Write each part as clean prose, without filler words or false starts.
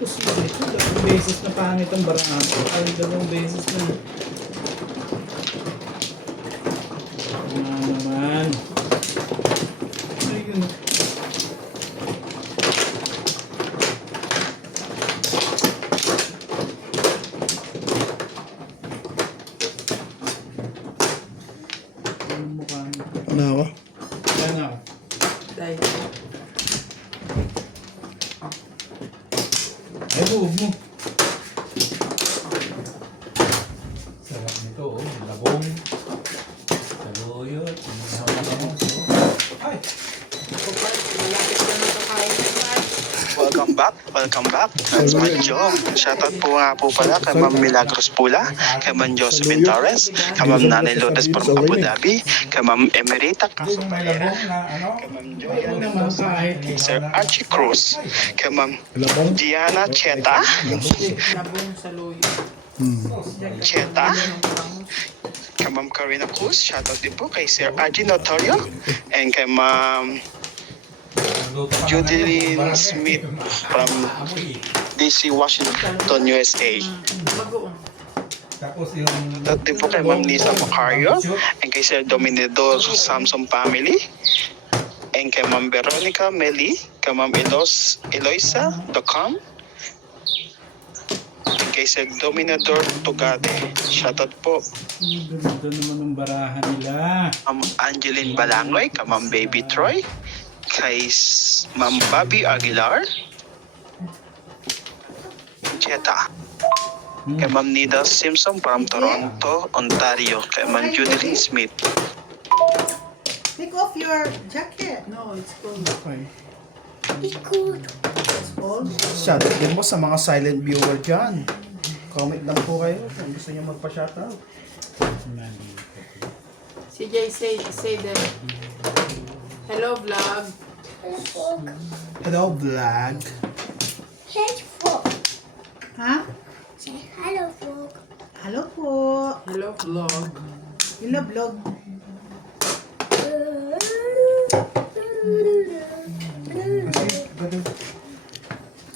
Posible ito. Dalawang beses na pangit ang barangan. Ay, dalawang beses na. Naman. Ay, yun. Ang mukha niya. Ano ako? Yan ako. Dahil. Ay, buhog mo. Sarap nito, oh. Labong. Saluyot. Ay! Malapit na nakakain na tayo. Welcome back. That's my job. Shoutout po nga po pala kay Ma'am Milagros Pula, kay Ma'am Josephine Torres, kay Ma'am Nanay Lourdes from Abu Dhabi, kay Ma'am Emerita Yung may labong na ano? kay Ma'am Ayun Joya, naman kahit. kay Sir Archie Cruz, kay Ma'am Labong? Diana Cheta, Labong sa luyo. Cheta, kay Ma'am Karina Cruz, shoutout din po kay Sir Archie Notorio, and kay Ma'am Judeline Smith from DC, Washington, USA. Bagoong. Tapos yung... Shoutout din po kay Ma'am Lisa Macario, and kay Sir Dominador Samson Family, and kay Ma'am Veronica Meli, kay Ma'am Eloisa Docam, and kay Sir Dominador Tugade. Shoutout po. Ganda naman ang barahan nila. Ma'am Angeline Balangoy, kay Ma'am Baby Troy, kay Ma'am Bobby Aguilar, Cheta, kay Ma'am Nida Simpson from Toronto, Ontario, kay Ma'am Judeline Smith. Take off your jacket. No, it's cold. Okay. It's cold. Shoutout din po sa mga silent viewer dyan. Comment lang po kayo kung gusto nyo magpa-shoutout. CJ, say that. Hello, vlog. Hello, vlog. Ha? Hello, vlog. Hello po. Hello, vlog. Hello, vlog.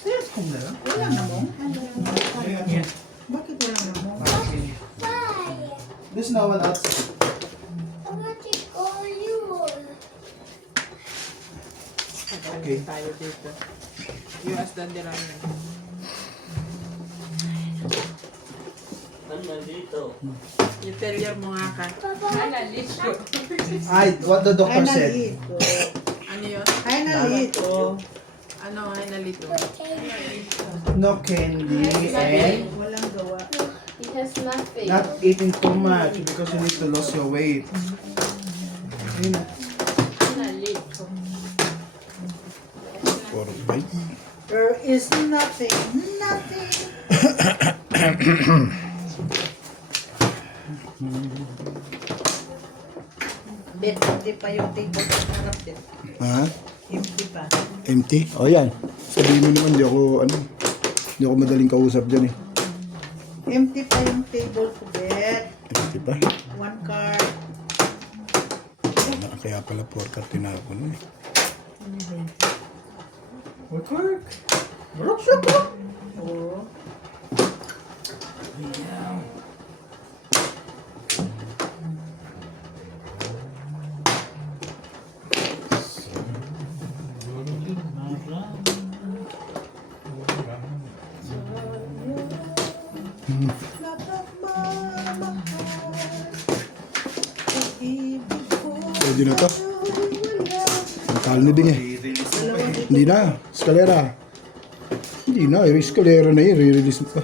Yes, kung na lang. Wala na mo. Yan. Bakit wala na mo? Why? There's no one else. I want to call you. Okay. Tayo dito. US Dandelion. You tell your mga ka. Ay, what the Ay, doctor said. nalito. Ano yun? Ay, nalito. Ano ay nalito? No candy and Walang gawa. It has nothing. not eating too much because you need to lose your weight. Ayun. There is nothing. Nothing. Bet, hindi pa yung table sa harap din. Ha? Empty pa. Empty? O yan. Sabihin mo naman, di ako madaling kausap dyan eh. Empty pa yung table ko, Bet. Empty pa? One card. Kaya pala 4 card tinapon eh. Work, work. Oo. Pwede na to. Ang talo na din eh. Hindi na. Eskalera. Hindi na. Yung eskalera na yun. Re-release mo pa.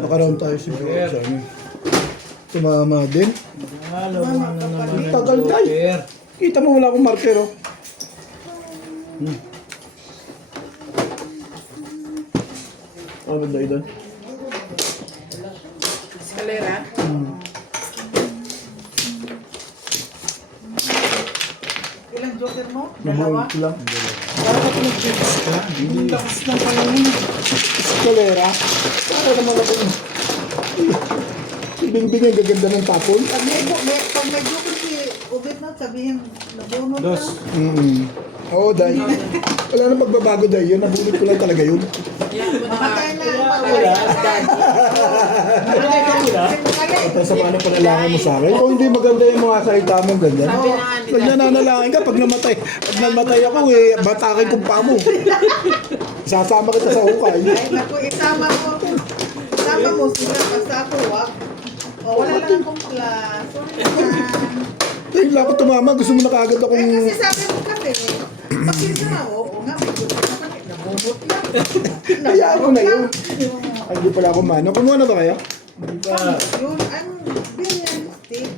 Nakaroon tayo si Joe. Sabi. Tumama din. Alam mo na naman Ang ang tagal tayo. joker. Kita mo wala akong marker oh. Ano ba tayo doon? Escalera? Ilang joker mo? Namahold Dalawa? ko lang. Para ka pinag-jets ka. Ang lakas ng panahon. Eskalera. Para naman ako. Ibing-bing ang gaganda ng tapon. Pag may joker si Ubit na, sabihin, nabunod ka. Dos. Oo, dahil. Wala na magbabago dahil yun. Nabunod ko lang talaga yun. Yan mo na. Mamatay na ang Wala. pag-aaral. Mamatay ka muna. Ito sa paano panalangin mo sa akin. Kung hindi maganda yung mga salita mo, ganda. Sabi na nga Pag nila. nananalangin ka, pag namatay ako, batakin kong pa mo. Sasama kita sa hukay. Ay, naku, isama mo. Isama mo sila, basta ako, wag. O, wala lang akong class. Sorry na. Dahil ako tumama, gusto mo na kaagad akong... Kasi sabi mo kasi, bakit na, oo nga, may gusto ka kasi, nabunot lang. Hayaan mo na yun. Ay, hindi pala ako mano. Kumuha na ba kayo? Hindi pa. Yun, I'm being realistic.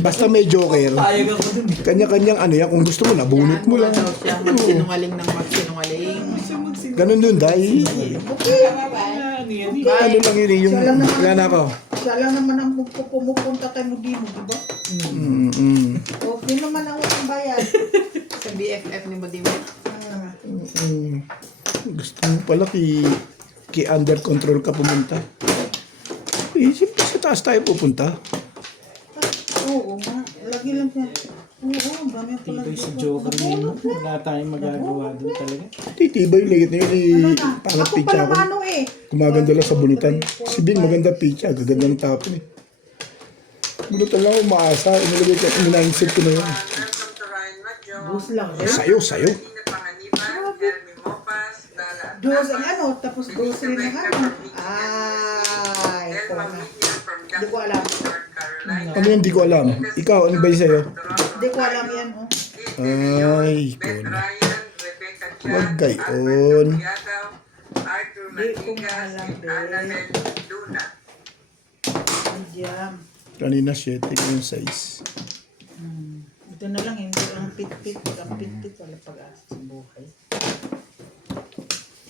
Basta may joker. Payag ako dun. Kanya-kanyang ano yan. Kung gusto mo, nabunot mo lang. Daw siya magsinungaling ng magsinungaling. Ganun yun, dahil... Ano yan eh. Ano lang yun eh, yung... Wala na ako. Siya lang naman ang pumupunta kay Modimo, di ba? O, sino man ang walang bayad? Sa BFF ni Bodimo. Ah, Gusto mo pala kay under control ka pumunta. Eh, siyempre sa taas tayo pupunta. oo nga, lagi lang siya. Oo, ang dami ang pala. Tibay si Joker ngayon. Wala tayong magagawa doon talaga. Titibay ligit na yun Ano eh. na? Pangat Ako pitcha pala ako. mano eh. Gumaganda lang sa bunutan. Si Bing maganda pitcha. Gaganda ng tapon eh. Bunutan lang ako umaasa. Inilagay ko. Ininainsit ko na yun. Dos lang eh. Sayo. Dos ang ano, tapos dos rin ang ano. Ay, ito na. Hindi ko alam. Ano yan, di ko alam. Ikaw, ano ba yung sa'yo? Hindi ko alam yan, oh. Ay, ikaw na. Huwag gayon. Hindi ko alam, eh. Diyan. Kanina 7 yung size. Ito na lang, hindi lang pit-pit. Ang pit-pit, wala pag-asa sa buhay.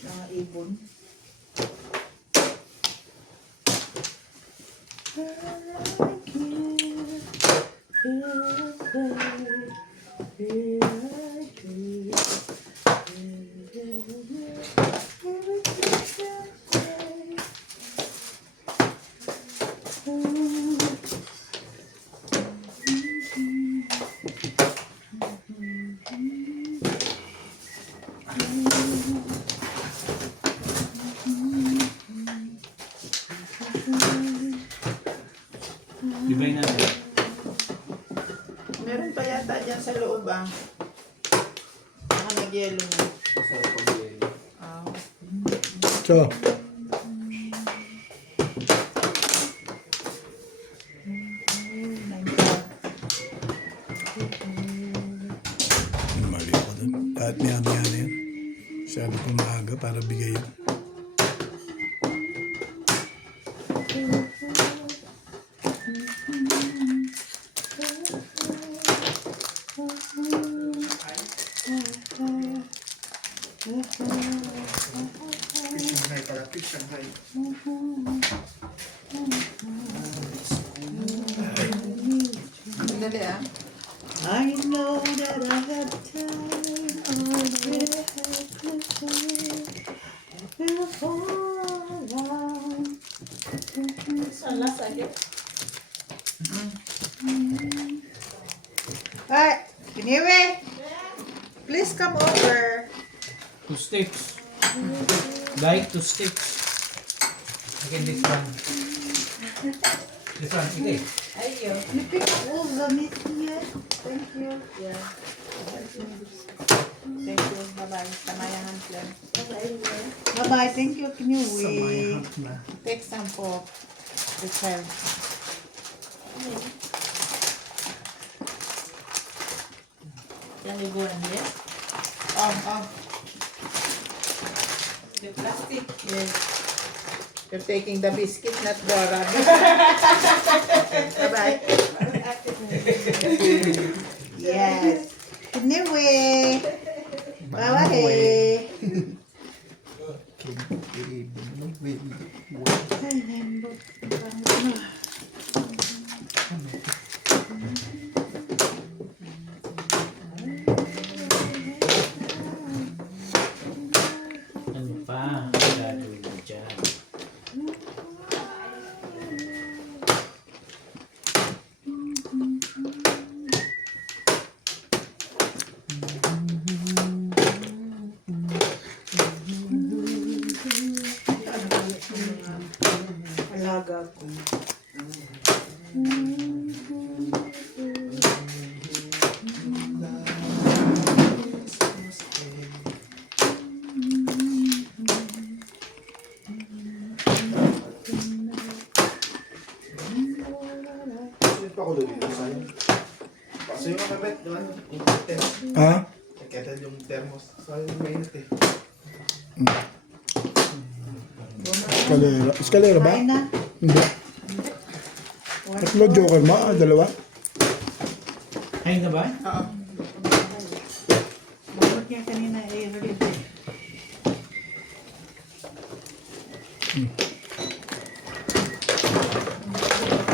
Mga ibon. Libay natin. Meron pa yata dyan sa loob ah. Baka nag-yelo na. Ah. So, mali ako dun. Kahit maya-maya na yan. Sabi ko maaga para bigay yun. Sandali ah. I know that I have time, already have to say, will fall down. Hi, Kiniwi, please come over. 2 sticks. Like 2 sticks. Okay, this one. This one, okay. You pick up all the meat here. Thank you. Yeah. Thank you. Bye-bye. Samayahan plan. Bye-bye. Thank you, Kiniwi. Take some for the child. Can you go in here? The plastic? Yes. You're taking the biscuit, not the rabbit. Bye-bye. Yes. Kiniwi. Bye-bye. Ay, nembot. Ano pa? Gagawin mo dyan. ulo dito, sayang. Paso yung kabet, doon. Yung kettle. Ha? Yung kettle, yung thermos. Sayang yung mainit eh. Eskalera. Eskalera ba? Kain na. Hindi. Tatlo joker mo? Ah, dalawa? Ay na ba? Oo. Bakit niya kanina i-release eh.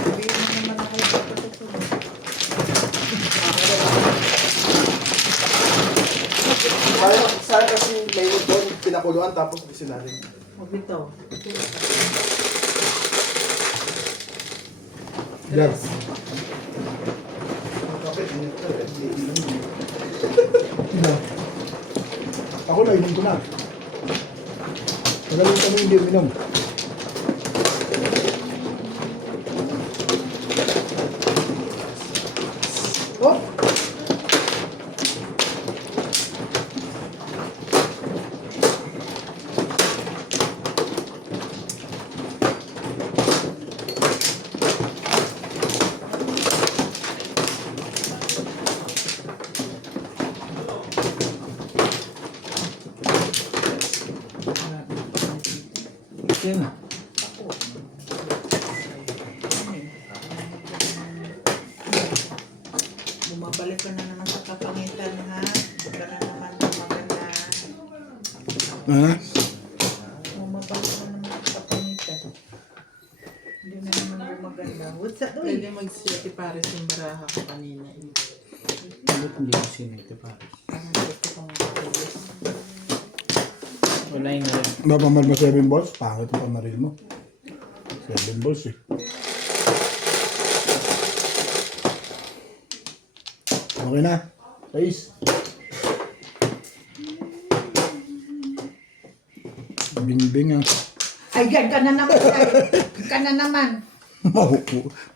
Sabihin mo naman ako yung patutunan. Sayang kasi mainit doon, pinakuluan tapos gisin natin. Huwag ito. Yes. Ang kapit, init ka. Ako na, inom ko na. Magaling kami hindi uminom. Oh! Yan. Bumabalik ka na naman sa kapangitan, ha? Huwag ka na naman maganda. Ha? Bumabalik ka na naman sa kapangitan. Hindi na naman bumaganda. What's that doing? Pwede mag-city pares yung baraha ko kanina. Bakit hindi ko sinito pa? Parang gusto kong matulis. Wala yung rin. Napamar mo 7 balls? Pangit ang pamaril mo. 7 balls eh. Okay na. Guys. Bingbing ah. Ay, yan ka na naman. Ay, ka na naman.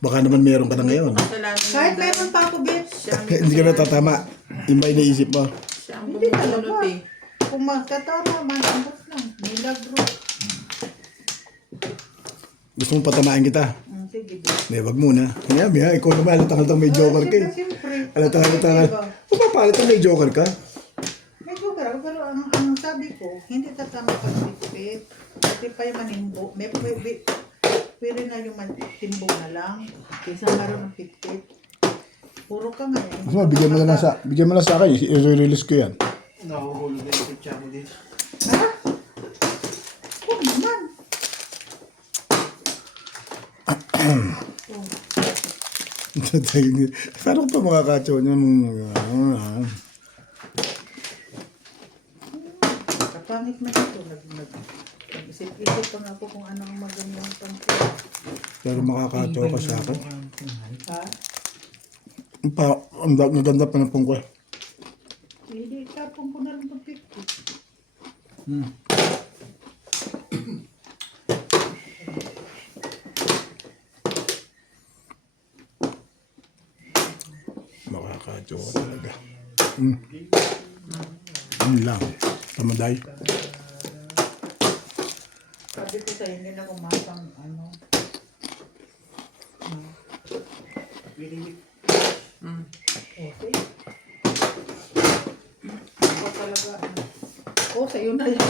Baka naman meron ka na ngayon. Kasalanan Kahit yung meron pa ako, bitch. Siya ang Hindi ka natatama. Yung ba iniisip mo? Siya ang Hindi bumubulot talaga. eh. Kung magkatama, manambot lang. Milagro. Gusto mong patamaan kita? Sige, bitch. Hindi, wag muna. Kaya, Mia, ikaw naman, halatang may joker ka eh. Siyempre. Halatang. Pumapalit may joker ka? May joker ako, pero ang sabi ko, hindi tatama ka ng pitpit. Pati pa yung manimbo. May pwede na yung timbo na lang. Kaysa meron ng pitpit. Puro ka nga eh. Gusto mo, bigyan mo na sa akin. I-release ko yan. Nahuhulog na yung picture mo din. Ha? Oo naman. Parang pa mga kacho niya. Kapangit na ito. Nag-isip-isip pa nga ako kung anong magandang pangko. Pero makakacho ka sa akin. Ha? Ang ganda pa ng pungko. Hindi, tapong ko na lang itong pitpit. Makakacho ka talaga. Yun lang. Tamaday. Sabi ko sa'yo, hindi na kumapang ano. Okay. Ako talaga, ano. Oh, sa'yo na yung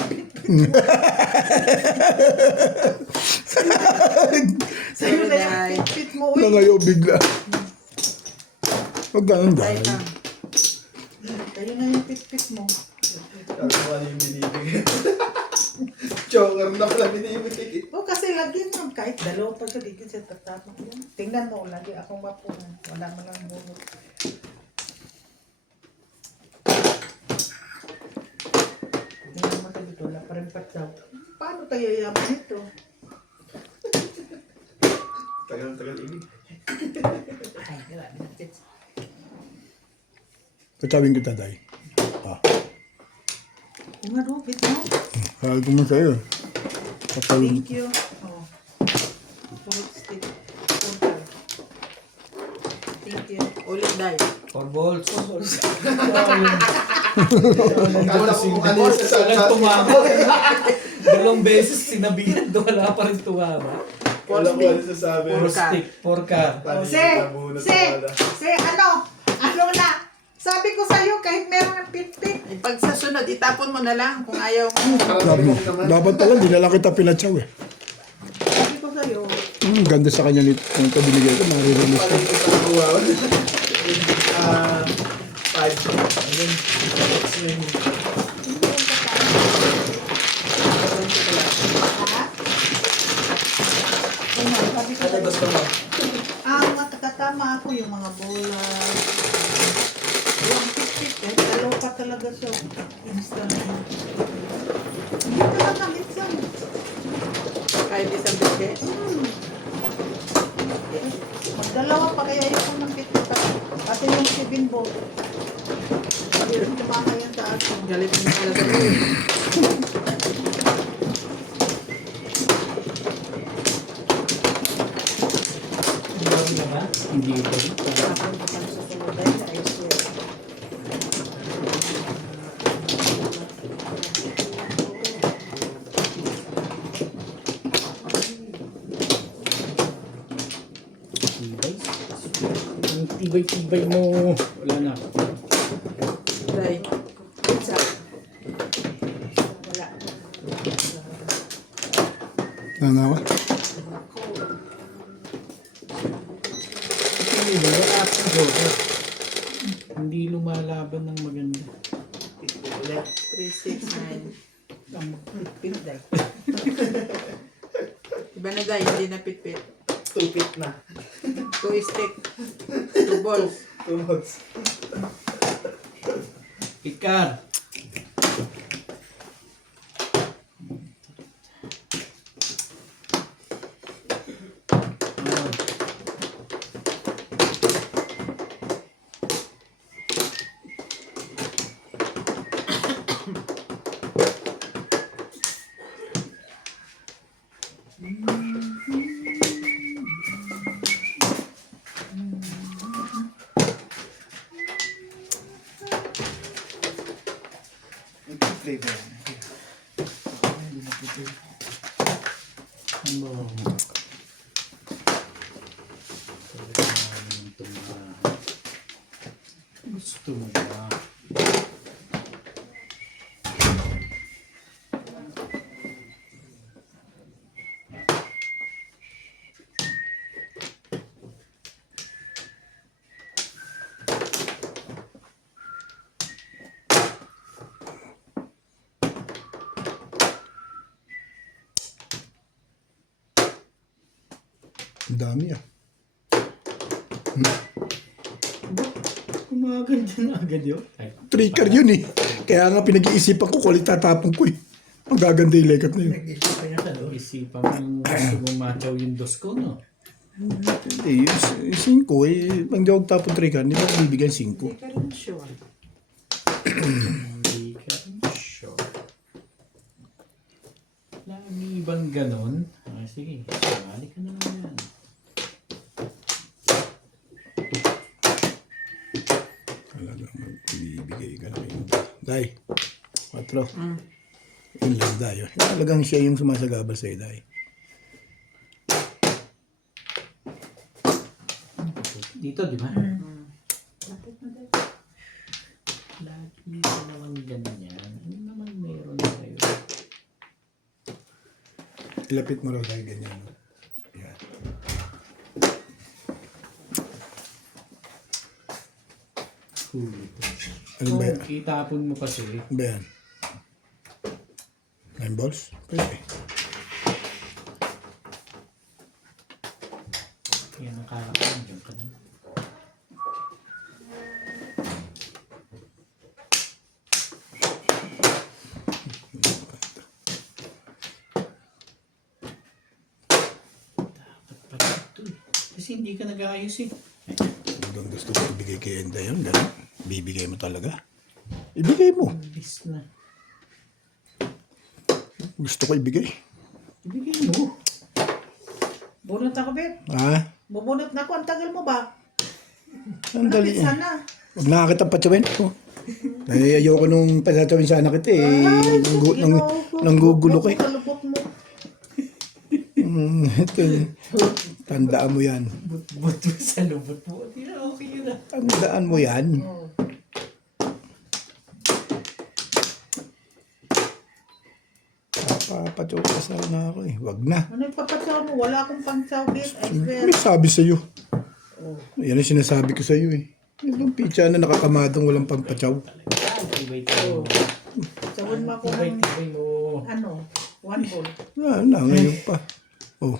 sa'yo na yung pitpit mo. Uy. Nangayo bigla. Huwag ganun dahil. Sa'yo na yung pitpit mo. Ano ba yung binibigay? Joker na pala binibigay. Oh, kasi lagi mo, kahit dalawa pa siya, di ko siya tatapos yan. Tingnan mo, lagi akong mapunan. Wala mo lang bunot. Tingnan mo dito, wala pa rin patsaw. Paano tayo yaman ito? Tagal-tagal ini. Ay, grabe na tits. Katawin kita, Day. Ah. Umarupit mo. Kaya ko mo sa'yo. Katawin. Thank you. Oh. Fruit stick. Total. Thank you. Ulit dahil. 4 balls. Kala ko kung ano yung Walang tumama. Dalawang beses sinabihan, wala pa rin tumama. Wala ko ano sasabi. Puro stick, 4-car. Paano Se, yung nabunot se, sa wala? se, ano na? Sabi ko sa'yo, kahit meron ng pit-pit, pag sa sunod, itapon mo na lang kung ayaw mo. Dapat pala, di na lang kita pinatsaw eh. Sabi ko sa'yo, Ganda sa kanya nito. Kung ito binigay ko, maririlis ko. Paano yung pagkakuha ko? 5. Ayun. ha? Ano, sabi ko Ano sa'yo, gusto mo? matatama ako yung mga bola. Yung pit-pit, eh, dalaw pa talaga siya. Instant. Hindi ko lang namitsan. Kahit isang bebe? Magdalawa pa kaya yung ng pit-pit. Pati yung 7 ball. Hindi rin tumama yan sa akin. Galit mo talaga yun. Hindi ito. Tapos ko pa sa sunod ay I swear. Ang tibay-tibay mo. Wala na. Day. Pizza. Wala. Nanawa? Hindi ba? Wala akong joker. Hindi lumalaban ng maganda. Ulit. 3, 6, 9. Ang pit day. Iba na day, hindi na pit-pit. 2 feet na. 2 stick. 2 balls. 2 months. Ikar. Flavor. Ano? Gusto mo ba? Ang dami ah. Umaganda na agad yun. Ay, Tricker yun eh. Kaya nga pinag-iisipan ko kung ulit tatapon ko eh. Ang gaganda yung lekat na yun. isipan mo gusto mo matchaw yung dos ko, no? Hindi, yung 5 eh. Pag di ako tapon tricker, di ba bibigyan 5? Hindi ka rin sure. Hindi ka rin sure. Lagi bang ganon? Ah, sige, sumali ka na lang yan. Talagang magbibigay ka na kayo. Day, 4. Yun lang, Day. Talagang siya yung sumasagabal sa'yo, Day. Dito, di ba? Lagi ka naman ganyan. Ano naman meron sa'yo? Ilapit mo raw tayo ganyan. No? Yan. Ano ba yan? Itapon mo kasi. Ano ba yan? 9 balls? Pwede. Yan ang kakaroon. Diyan ka na. Dapat pala ito eh. Kasi hindi ka nag-aayos eh. Hanggang gusto ko ibigay kay Enda yun. Ganun. Bibigay mo talaga. Ibigay mo. Bis na. Gusto ko ibigay. Ibigay mo. Bunot ako, Beb. Ha? Bubunot na ako. Ang tagal mo ba? Ang dali. Pizza na. Huwag na kita patsawin. Oh. Ay, ayoko nung patsawin sana kita eh. Nanggugulo ka eh. Kalubot mo. Ito yun. Tandaan mo yan. But sa lubot mo. Hindi na okay na. Tandaan mo yan. Oh. Papachow ka sana ako eh. Wag na. Ano yung papatsaw mo? Wala akong pangsawbit. I swear. Ano sabi sa'yo? Oh. Yan ang sinasabi ko sa'yo eh. Yung pizza na nakakamadong walang pampachow. Wait. Sawan mo ako ng, Tibay mo. ano, 1 bowl. Wala na, ngayon pa. Oh.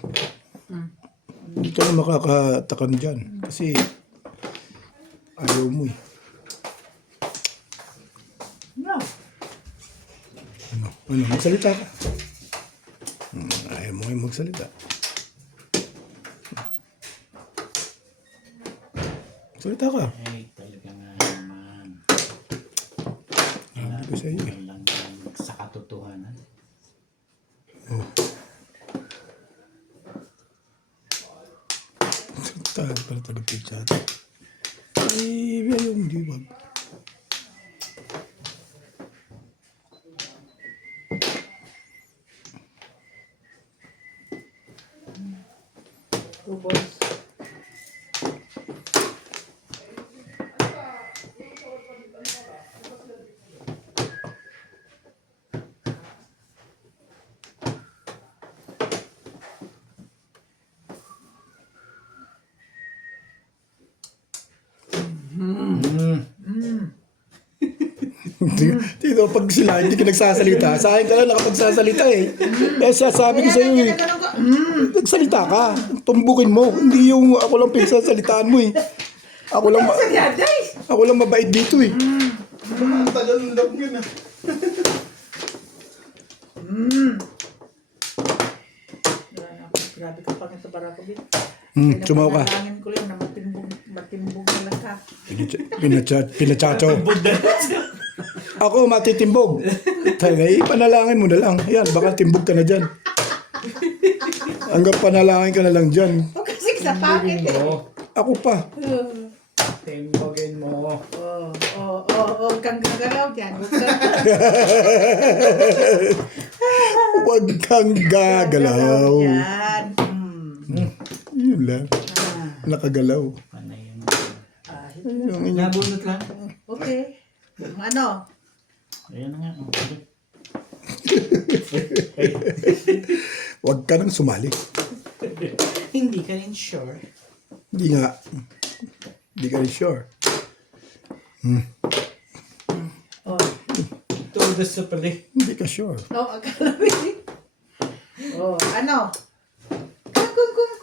Dito na makakatakam dyan. Kasi ayaw mo eh. No. Ano, magsalita ka. Ayaw mo yung magsalita. Salita ka. Ay, talaga nga naman. Sabi ko sa'yo eh. Lang sa katotohanan. Tahan pala talaga pizza. Eh, ayaw mo, di wag. Two bowls. Tito, pag sila hindi ka nagsasalita, sa akin ka lang nakapagsasalita eh. Kaya sabi ko sa'yo eh, nagsalita ka, tumbukin mo. Hindi yung ako lang pinsasalitaan mo eh. Ako lang mabait dito eh. Ang tagal ng love yun ah. Grabe ka pangit sa Barakovit. Sumaw ka. Panalangin ko lang na matimbog na lang ka. Pinachacho. Ako matitimbog. Tagay, panalangin mo na lang. Yan, baka timbog ka na dyan. Hanggang panalangin ka na lang dyan. O kasi sa pangit eh. Ako pa. Timbogin mo. Huwag kang gagalaw dyan. Huwag kang gagalaw. Yan. Yun lang. Nakagalaw. Panay yun. Yung inyo. Nabunot lang. Okay. Ano? Ayan na nga. Huwag ka nang sumali. Hindi ka rin sure. Hindi nga. Hindi ka rin sure. Oh. Todas sa pala. Hindi ka sure. Oh, akala mo yun. Oh, ano?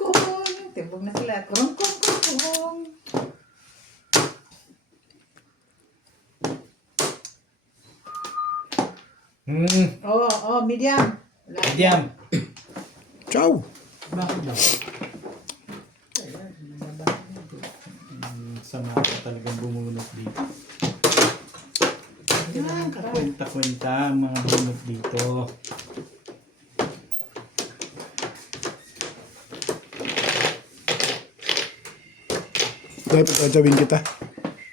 Kung. Timbog na sila. Kung. Medium. Diam. Ciao. Bakit ba? Sama ka talagang bumunot dito. Kakwenta-kwenta ang mga bunot dito. Dapat tatawin kita.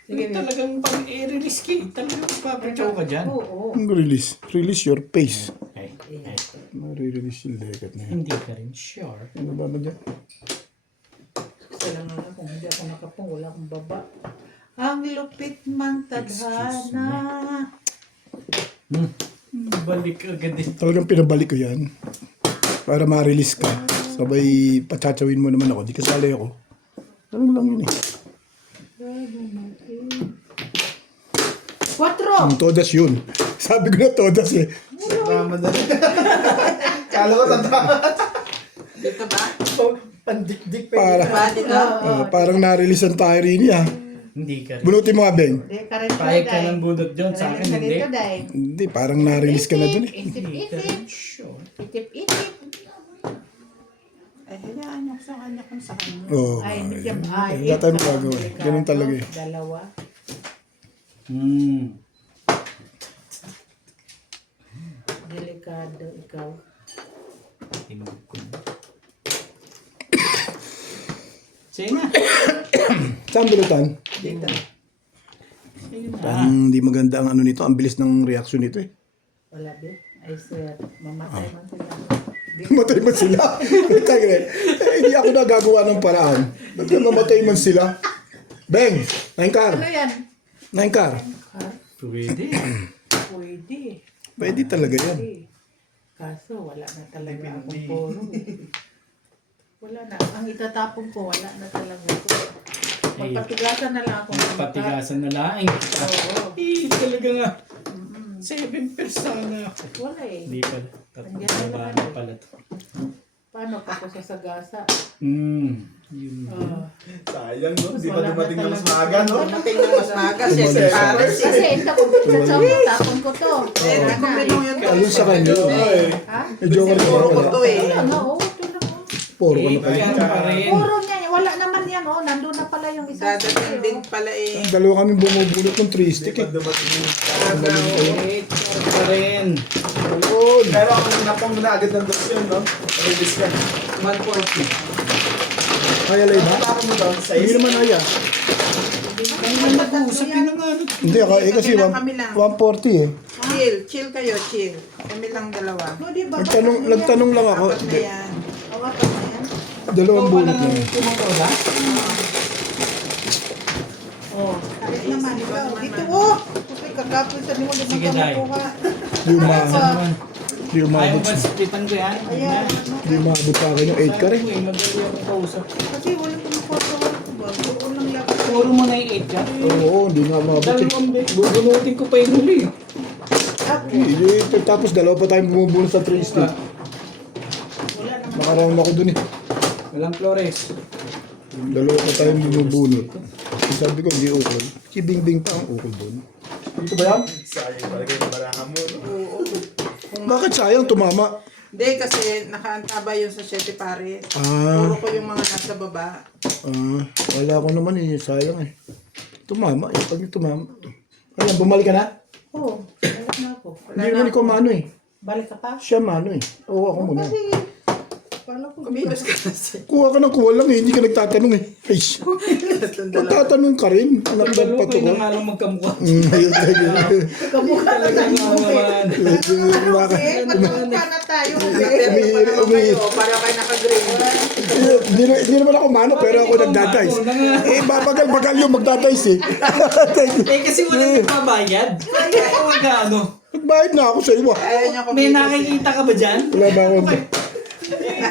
Sige, Talagang pag i-release ka, talagang papachow ka dyan. Oo. Release. Release your face. Ay, Release yung lekat na yan. hindi ka rin sure. Ano ba dyan? Kailangan na kung hindi ako nakapong, wala akong baba. Ang lupit mang tadhana. Balik agad din. Talagang pinabalik ko yan. Para ma-release ka. Sabay patsachawin mo naman ako. Di kasali ako. Talagang lang yun eh. 4. Todas yun. Sabi ko na todas eh. Tama na. Kala ko tanda. Dito ba? Pandikdik pa. Para, Dito? parang na-releasean tayo rin eh. Hindi ka rin. Bunutin mo nga, Beng. Hindi ka rin Pahig ka ng bunot dyan. Sa akin hindi. Dito, Day. Hindi, parang na-release ka na dun eh. Hindi ka rin sure. Itip. Ay, hayaan niyo sa kanya kung sa kanya. Oo. Ay, medium. Ay, Wala tayong magagawa eh. Ganun talaga eh. Dalawa. Delikado ikaw. Tinog ko na. Sige na. Saan bulutan? Dito. Sige na. Parang hindi maganda ang ano nito. Ang bilis ng reaction nito eh. Wala, be. I swear. Mamatay man sila. Mamatay man sila. Hindi ako nagagawa ng paraan. Ba't na mamatay man sila? Beng! Naingkar! Ano yan? Naingkar! Pwede. Pwede. Pwede talaga yan. Pwede. Kaso wala na talaga akong poro. Wala na. Ang itatapon ko, wala na talaga ito. Magpatigasan na lang ako. Patigasan na lang. Oo. Talaga nga. 7 persona. Wala eh. Hindi pala. Nandiyan na Tatlong naman. pala to. Paano pa ako sasagasa? Yun. Sayang, no? Di ba Wala na dumating na mas talaga. maaga, no? Dumating ng mas maaga, Sesi Tumalas. Pares. Kasi ito ko sa chocolate, tapon ko to. Eh, kuminong yun. Ayun sa kanya. Ha? Medyo ka rin Puro ko to eh. Wala nga, oo. Ito lang. Oh. Puro ka na Eh, kayo. ano pa rin. Puro niya. Wala naman yan. Oh. Nandun na pala yung isa. Dadating din pala eh. Dalawa kami bumubulot ng 3 stick Di eh. ba dumating yung... Eh, pa rin. Ayun. Pero ako napang na agad ng dos yun, no? Release ka. 140. Kaya lay ba? Ako mo doon, Hindi size. naman aya. Ay, nag-uusap yun na nga. Hindi kasi Kami lang. 140 eh. Chill kayo, chill. Kami lang dalawa. No, di ba? Nagtanong lang ako. Apat na yan. Awapan na yan. Dalawang Ikaw bulot pa na lang yun. kumukuha? Oh, kahit naman. Ikaw, dito oh. Kasi kagapon sa niyo. Sige, Day. Di Ayaw mo umabot. ba splitan ko yan? Ayan. Di umabot sa akin yung 8 ka rin. Madali ako kausap. Kasi wala ko makagawa. Doon lang lang. Puro mo na yung 8 ka? Oo, hindi nga umabot eh. Dalawang bubunutin ko pa yung huli. Tapos dalawa pa tayong bumubulot sa 3 stick. Wala naman. Nakaround ako dun eh. Walang Flores. Dalawa pa tayong bumubulot. Sabi ko, hindi ukol. Si Bingbing pa ang ukol dun. Ito ba yan? Sayang talaga yung barahan mo, no? Bakit sayang tumama? Hindi, kasi nakaantaba yun sa Sesi Pares. Ah, Puro ko yung mga nasa baba. wala ko naman eh. Sayang eh. Tumama eh. Pag tumama. Ayan, bumalik ka na? Oo. Balik na ako. Hindi naman ikaw mano eh. Balik ka pa? Siya mano eh. Oo, ako muna. Kasi, kala ko. Kumilos ka na sa Kuha ka ng kuha lang eh. Hindi ka nagtatanong eh. Ay, magtatanong ka rin. Anak ng Dalawa pato kayo ko. na nga lang magkamukha. Ayun talaga. Kamukha na tayo. Naman. Eh, magkamukha na tayo. Pero kayo, para kayo naka-green. Hindi naman ako mano pero ako nagdadice. Eh, babagal-bagal yung magdadice eh. Eh kasi wala nagbabayad. Kaya ano? Nagbayad na ako sa iwa. Ayaw niya May kumilos. nakikita ka ba dyan? Wala ba ako?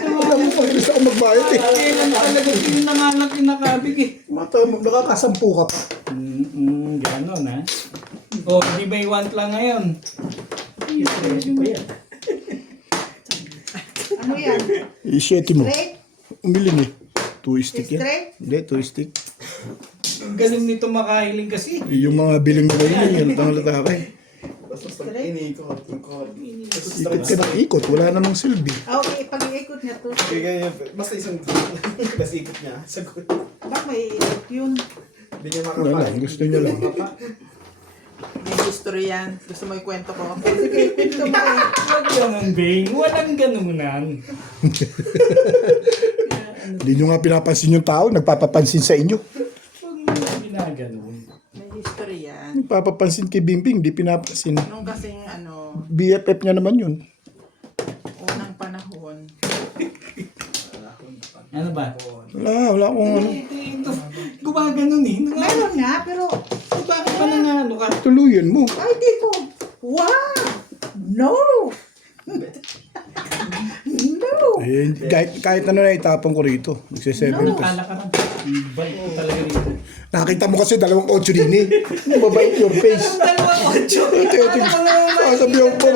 Wala mo pag gusto ako magbayad eh. Kaya lang talaga pinanganak yung nakabig eh. Nakakasampu ka pa. Ganon ha. Oh, di ba yung 1 lang ngayon? Ano yan? I-sheti mo. Straight? Umilin eh. 2 stick yan. Straight? Hindi, 2 stick. Ang galing nito makahiling kasi. Yung mga biling mo ngayon, yan ang halata ka eh. Basta iniikot. Ikot ka ng ikot, wala namang silbi. Okay, pag-iikot niya to. Basta isang basta ikot niya. Sagot. Bak may iikot yun. Hindi niya Wala lang, makapal. gusto niya lang. May history yan. Gusto mo ikwento ko? Huwag ganun, Bing. Walang ganunan. Hindi nyo nga pinapansin yung tao, nagpapapansin sa inyo. Huwag mo na ginaganon. May history yan. Nagpapapansin kay Bingbing, di pinapansin. Nung kasing ano, BFF niya naman yun. unang panahon. Ano ba? Wala akong ano. Ito, gumaganon eh. Meron nga, pero Bakit pa nang ano ka? Tuluyan mo. ay dito. Wow! No! No! Eh, kahit ano na itapon ko rito. Magse-7 No. pesos. Kala ka rin. Bait ko talaga dito. Nakita mo kasi 2.8 din eh. Mabait your face. Dalawang 8. Sabihan ko,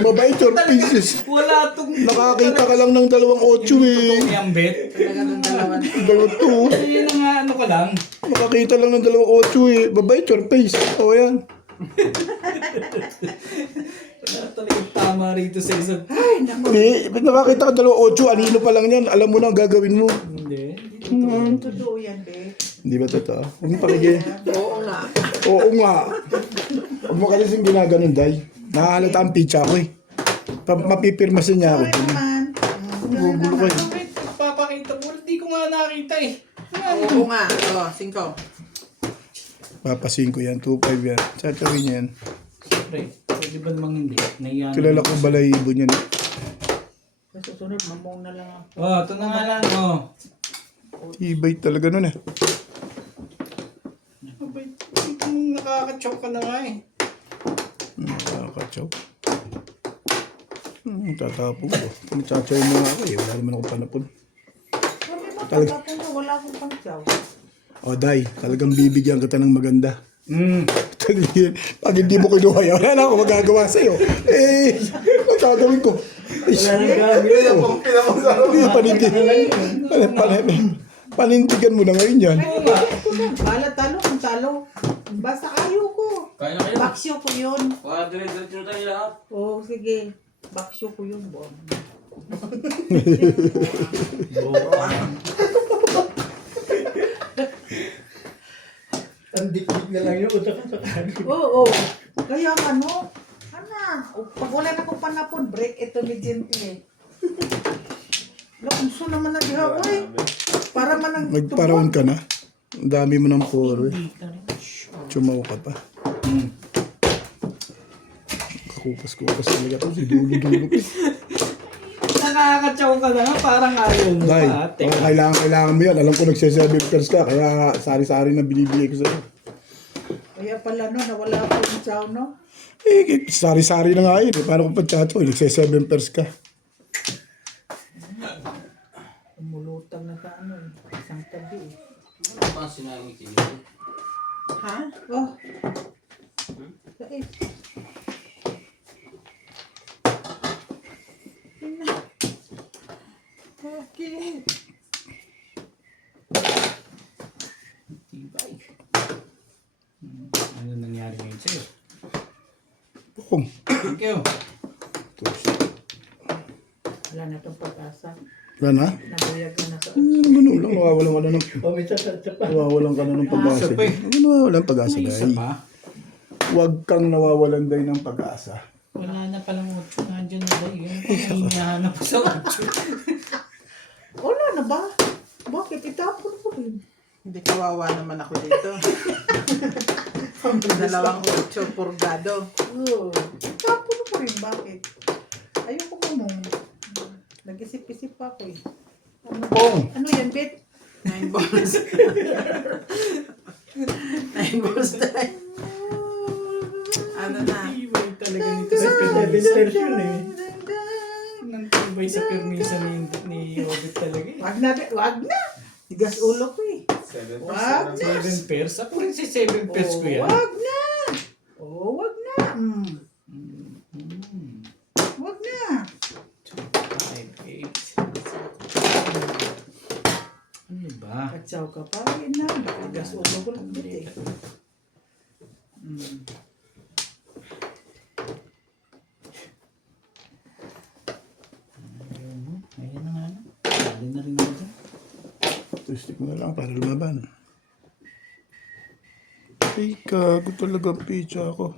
mabait your faces. Wala tong... Nakakita ka lang ng 2.8 eh. Yung bet. Talaga ng dalawa. Dalawang to. Yun na nga ano ka lang. Nakakita lang ng 2.8 eh. Mabait your face. O yan. Wala talaga tama rito sa isang... Ay, naku. Eh, nakakita ka 2.8. Anino pa lang yan. Alam mo na ang gagawin mo. Hindi. Totoo yan, be. Hindi ba totoo? Huwag mo pakigay. Oo nga. Oo nga. Huwag mo kasi siyang ginaganon, Day. Nakahalata ang pizza ko eh. Mapipirmasin niya ako. Sorry naman. Gugulo ka eh. Bakit papakita mo? Hindi ko nga nakita eh. Oo nga. O, 5. Papasin ko yan. 2.5 yan. Sasabihin niya yan. Siyempre, pwede ba namang hindi? Naiyan. Kilala ko balahibo niyan. Sunod, mamong na lang ako. Oh, ito na nga lang, oh. Ibay talaga nun eh. Abay, nakaka-choke ka na nga eh. Nakakatsaw. Tatapong ko. Magtsatsaw mo nga ako eh. Wala naman akong panapon. Sabi mo, tatapon ko, wala akong pangsaw. O, Day, talagang bibigyan kita ng maganda. Hmm. Pag hindi mo kinuha yan, wala na ako magagawa sa'yo. Eh, ang gagawin ko. Wala nang gagawin. Pang pinamagsawa. Panindigan mo na ngayon yan. Bala, talo kung talo. Basta ayaw ko. Kaya kayo. Baksyo ko yun. Dire-diretso na tayo lahat. Oo, sige. Baksyo ko yun, Bob. Ang dikdik na lang yun. Utak-utakan. Oo. Kaya ano, pag wala na akong panapon, break ito immediately. Lakunso naman na diha, oy. Para man ang Nagparaon ka na. Ang dami mo ng poro eh. Chumaw ka pa. Kakupas-kupas talaga ito. Si dulo-dulo pa. Nakaka-choke ka na nga. Parang ayaw mo Day, pa, ate. kailangan mo yan. Alam ko nagse-7 pairs ka. Kaya sari-sari na binibigay ko sa'yo. Kaya pala no, nawala ako yung chow, no? Eh, sari-sari na nga yun. Eh. Paano kung pagtsatso? Nagse-7 pairs ka. Umulutang na sa ano, isang tabi eh. Ano ba sinangin kinito? Ha? Oh. Dahil. Okay. Tibay. Ano nangyari ngayon sa'yo? Bukong. Thank you. Wala na itong pag-asa. Wala na? Nabuyag ka na sa Ganun lang. Nawawalan ka na ng... Oh, may tsaka. Nawawalan ka na ng pag-asa. Isa pa eh. Nawawalan ng pag-asa, May isa Day. pa. Huwag kang nawawalan, Day, ng pag-asa. Wala na palang 8. Nandiyan na ba yun? Hinahanap ko sa 8. Wala na ba? Bakit? Itapon ko rin. Hindi kawawa naman ako dito. Dalawang 8 purgado. Oo. Itapon ko rin. Bakit? Ayoko mo mong. Nag-isip-isip pa ako eh. Bong! Ano yan, Bet? 9 balls. 9 balls tayo. Ano na? Tibay talaga nito sa permisa. Nang tibay sa permisa ni Robert talaga eh. Wag na, Bet. Wag na. Tigas ulo ko eh. 7 Wag na. 7 pairs? Ako rin si 7 pairs ko yan. Wag na. Oh, wag na. Wag na. 5, 8. Ano ba? Katsaw ka pa. Yan na. Tigas ulo ko lang, Bet eh. Ayan na nga na. Dali na rin ako dyan. Twistik mo na lang para lumaban. Ay, gago talaga ang pizza ako.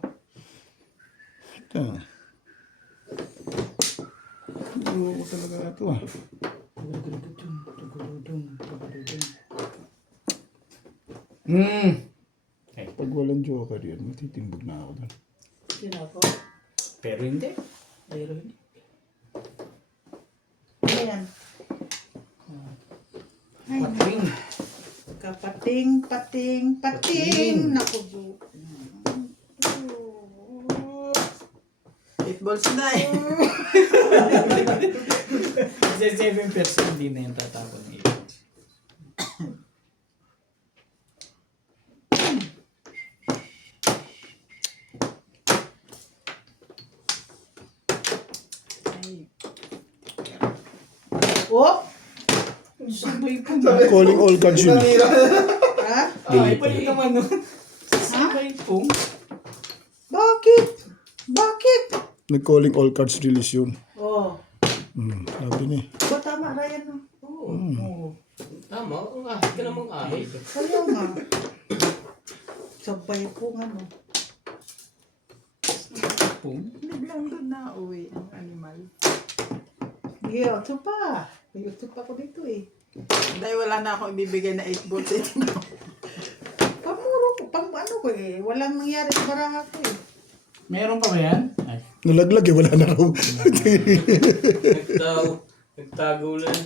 Ito. Buo ko talaga ito ah. Pag walang joker yan, matitimbog na ako doon. Yun ako. Pero hindi. Pero hindi. Ano yan? Ay, Pating. kapating, pating, pating. Naku, bu. 8 balls na eh. Kasi 7 pairs hindi na yung tatapon ni Ivan. Oh! Sabay po. Calling all cards yun. Ha? Ay, pwede naman nun. Sabay po. Bakit? Bakit? Nag-calling all cards release yun. Oh. Sabi niya. Ba tama, Ryan? No? Oo. Oo. Tama. Ahit ka namang ahit. Kaya nga. Sabay po nga, no? Pum. Biglang doon na uwi ang animal. Yeah, ito pa. May ito pa ko dito eh. Dahil wala na akong ibibigay na 8 balls. Pamuro ko. Pang ano ko eh. Walang nangyari sa baraha ko eh. Meron pa ba yan? Ay. Nalaglag eh, wala na raw. Nagtago lang.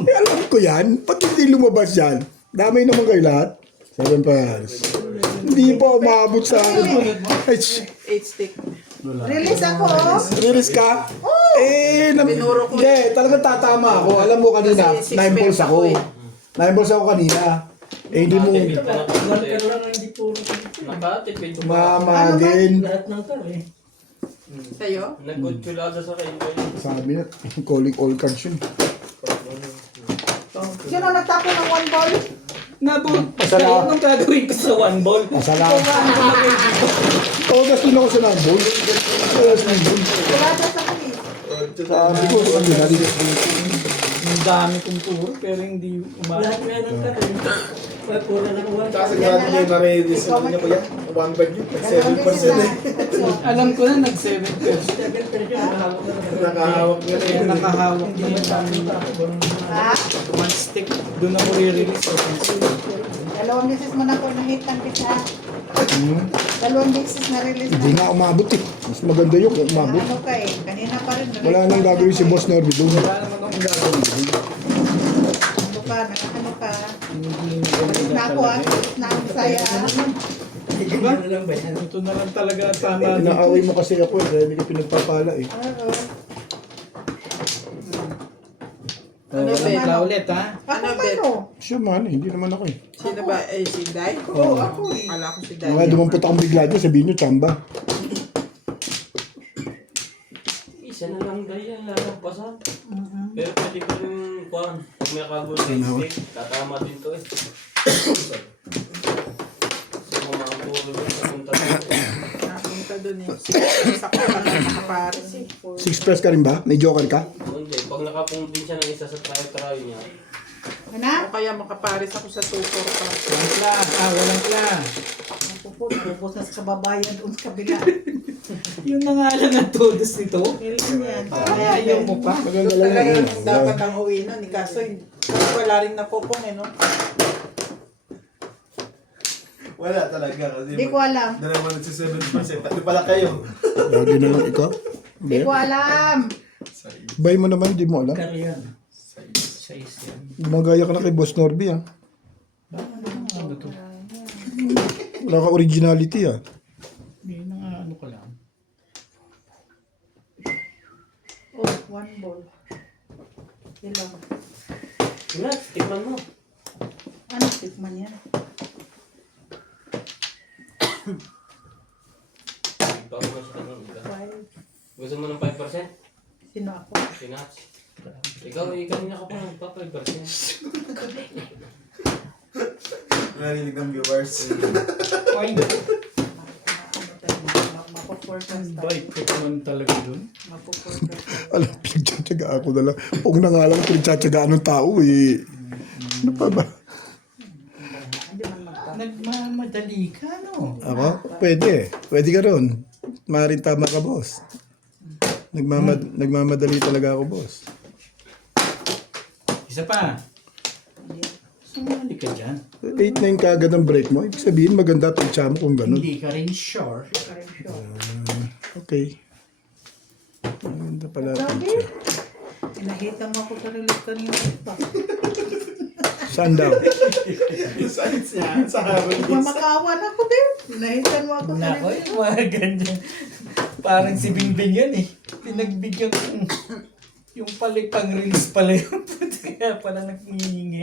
Alam ko yan. Pag hindi lumabas yan, damay naman kayo lahat. 7 pairs. Hindi pa umabot sa akin. Ay, 8 stick. Release ako. release ka? Hindi, talagang tatama ako. Alam mo kanina, Kasi 6 9 balls pairs ako. ako eh. 9 balls ako kanina. Hindi mo, One car lang, hindi puro. Nakatipid ko pa. mama din. Lahat ng car eh. Sa'yo? Nagkutsulada sa kayo. Sabi na, calling all cards yun. Sino nagtapo ng 1 ball? Nabot. Masala. Anong gagawin ko sa one ball? Masalamat. Ogas din ako sa 9 balls. Ogas din doon. Wala na sa kami. Sabi ko, ano na din. Ang dami kong turo pero hindi umabot. Lahat nga ng car eh. Puro na one. Tsaka sigurado niya yung nare-release mo niya kuya. 1 bag yun. 7% eh. Alam ko na nag-7 pesos. Nakahawak niya na Kaya yun. nakahawak din yung Ha? one stick. Doon ako re-release. 2 beses mo na po nahitan kita. 2 beses na release Hindi na. nga umabot eh. Mas maganda yun kung umabot. Ano ka eh, kanina pa rin. Wala nang gagawin si Boss Norby doon. Wala naman akong gagawin. Ano ka, ano ka. Na ako ah, na ang saya. Diba? Ito na lang talaga tama dito. Inaaway mo kasi ako eh, dahil hindi ka pinagpapala eh. Oo. Ano, Wala Ben? ka ulit ha? Ako Ano, pa Bet? no? Siya man eh, hindi naman ako eh. Sino ba? Eh, si Day? Oo, ako eh. Wala ko si Day. Mga dumampot akong bigla dyan, sabihin nyo, tsamba. Isa na lang daya, lang pasan. Pero pwede ko yung kuhan. Kung may kagul sa stick, tatama din to eh. So, mamangkulo yun sa punta dito. Napunta dun eh. Sakto lang nakapares eh. 6 press ka rin ba? May joker ka? Hindi, pag nakapung din siya ng isa sa try niya, Ano? O kaya makapares ako sa 2-4 pa. Walang kla. Walang kla. Pupos na sa kababayan doon sa kabila. Yun na nga lang ang todos nito. Meron yan. Ay, ayaw mo pa. Maganda lang Talaga yun. dapat ang uwi nun. Eh, kaso wala rin napupong eh no? Wala talaga kasi. Di ko alam. Dalawa nagsi 7%. Pati pala kayo. Lagi na lang ikaw. Di ko alam. Bay mo naman, di mo alam. Car yan. Size yan. Gumagaya ka na kay Boss Norby ah. Ano to? Wala ka originality ah. Hindi na nga ano ko lang. Oh, 1 ball. Ilang. wala, tikman mo. Ano tikman yan? Ikaw mo sa tanong iba. 5. Gusto mo ng 5%? Sino ako? Pinats. Ikaw, kanina ka pa nagpa 5%. Narinig ng viewers. Fine. Mapo-forecast tayo. Bike ko naman talaga dun. Mapo-forecast tayo. Alam, pinagtsatsaga ako na lang. Huwag na nga lang pinagtsatsagaan ng tao eh. Ano pa ba? Hindi man magta. Nagmamadali ka, no? Ako? Pwede. Pwede ka ron. Maaaring tama ka, boss. Nagmamadali talaga ako, boss. Isa pa. Sumali ka dyan. 8-9 ka agad ang break mo. Ibig sabihin, maganda pitcha mo kung ganun. Hindi ka rin sure. Okay. Maganda pala Grabe. pitcha. Pinahita mo ako sa release kanina pa. Saan daw? Sides niya. Sa harap. Mamakawan ako din. Pinahitan mo ako sa Nako, release. yung mga ganyan. Parang si Bingbing yan eh. Pinagbigyan ko yung pala pang release pala yun. Kaya pala naghihingi.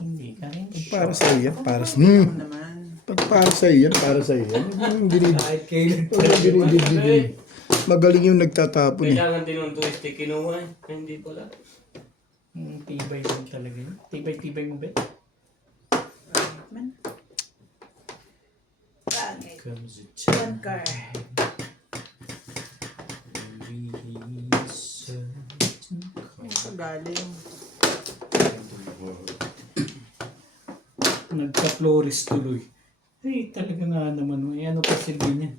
Hindi ka rin sure. Para sa iyo, para sa... Naman. Pag para sa iyo, para sa iyo. Kahit kailan. Magaling yung nagtatapon eh. Kailangan din ng 2 stick kinuha eh. Hindi pala. Tibay mo talaga yun. Tibay mo, Bet. Pangit. Comes a One car. Galing. Nagka-flores tuloy. Ay, talaga nga naman. Ay, ano pa silbi niya?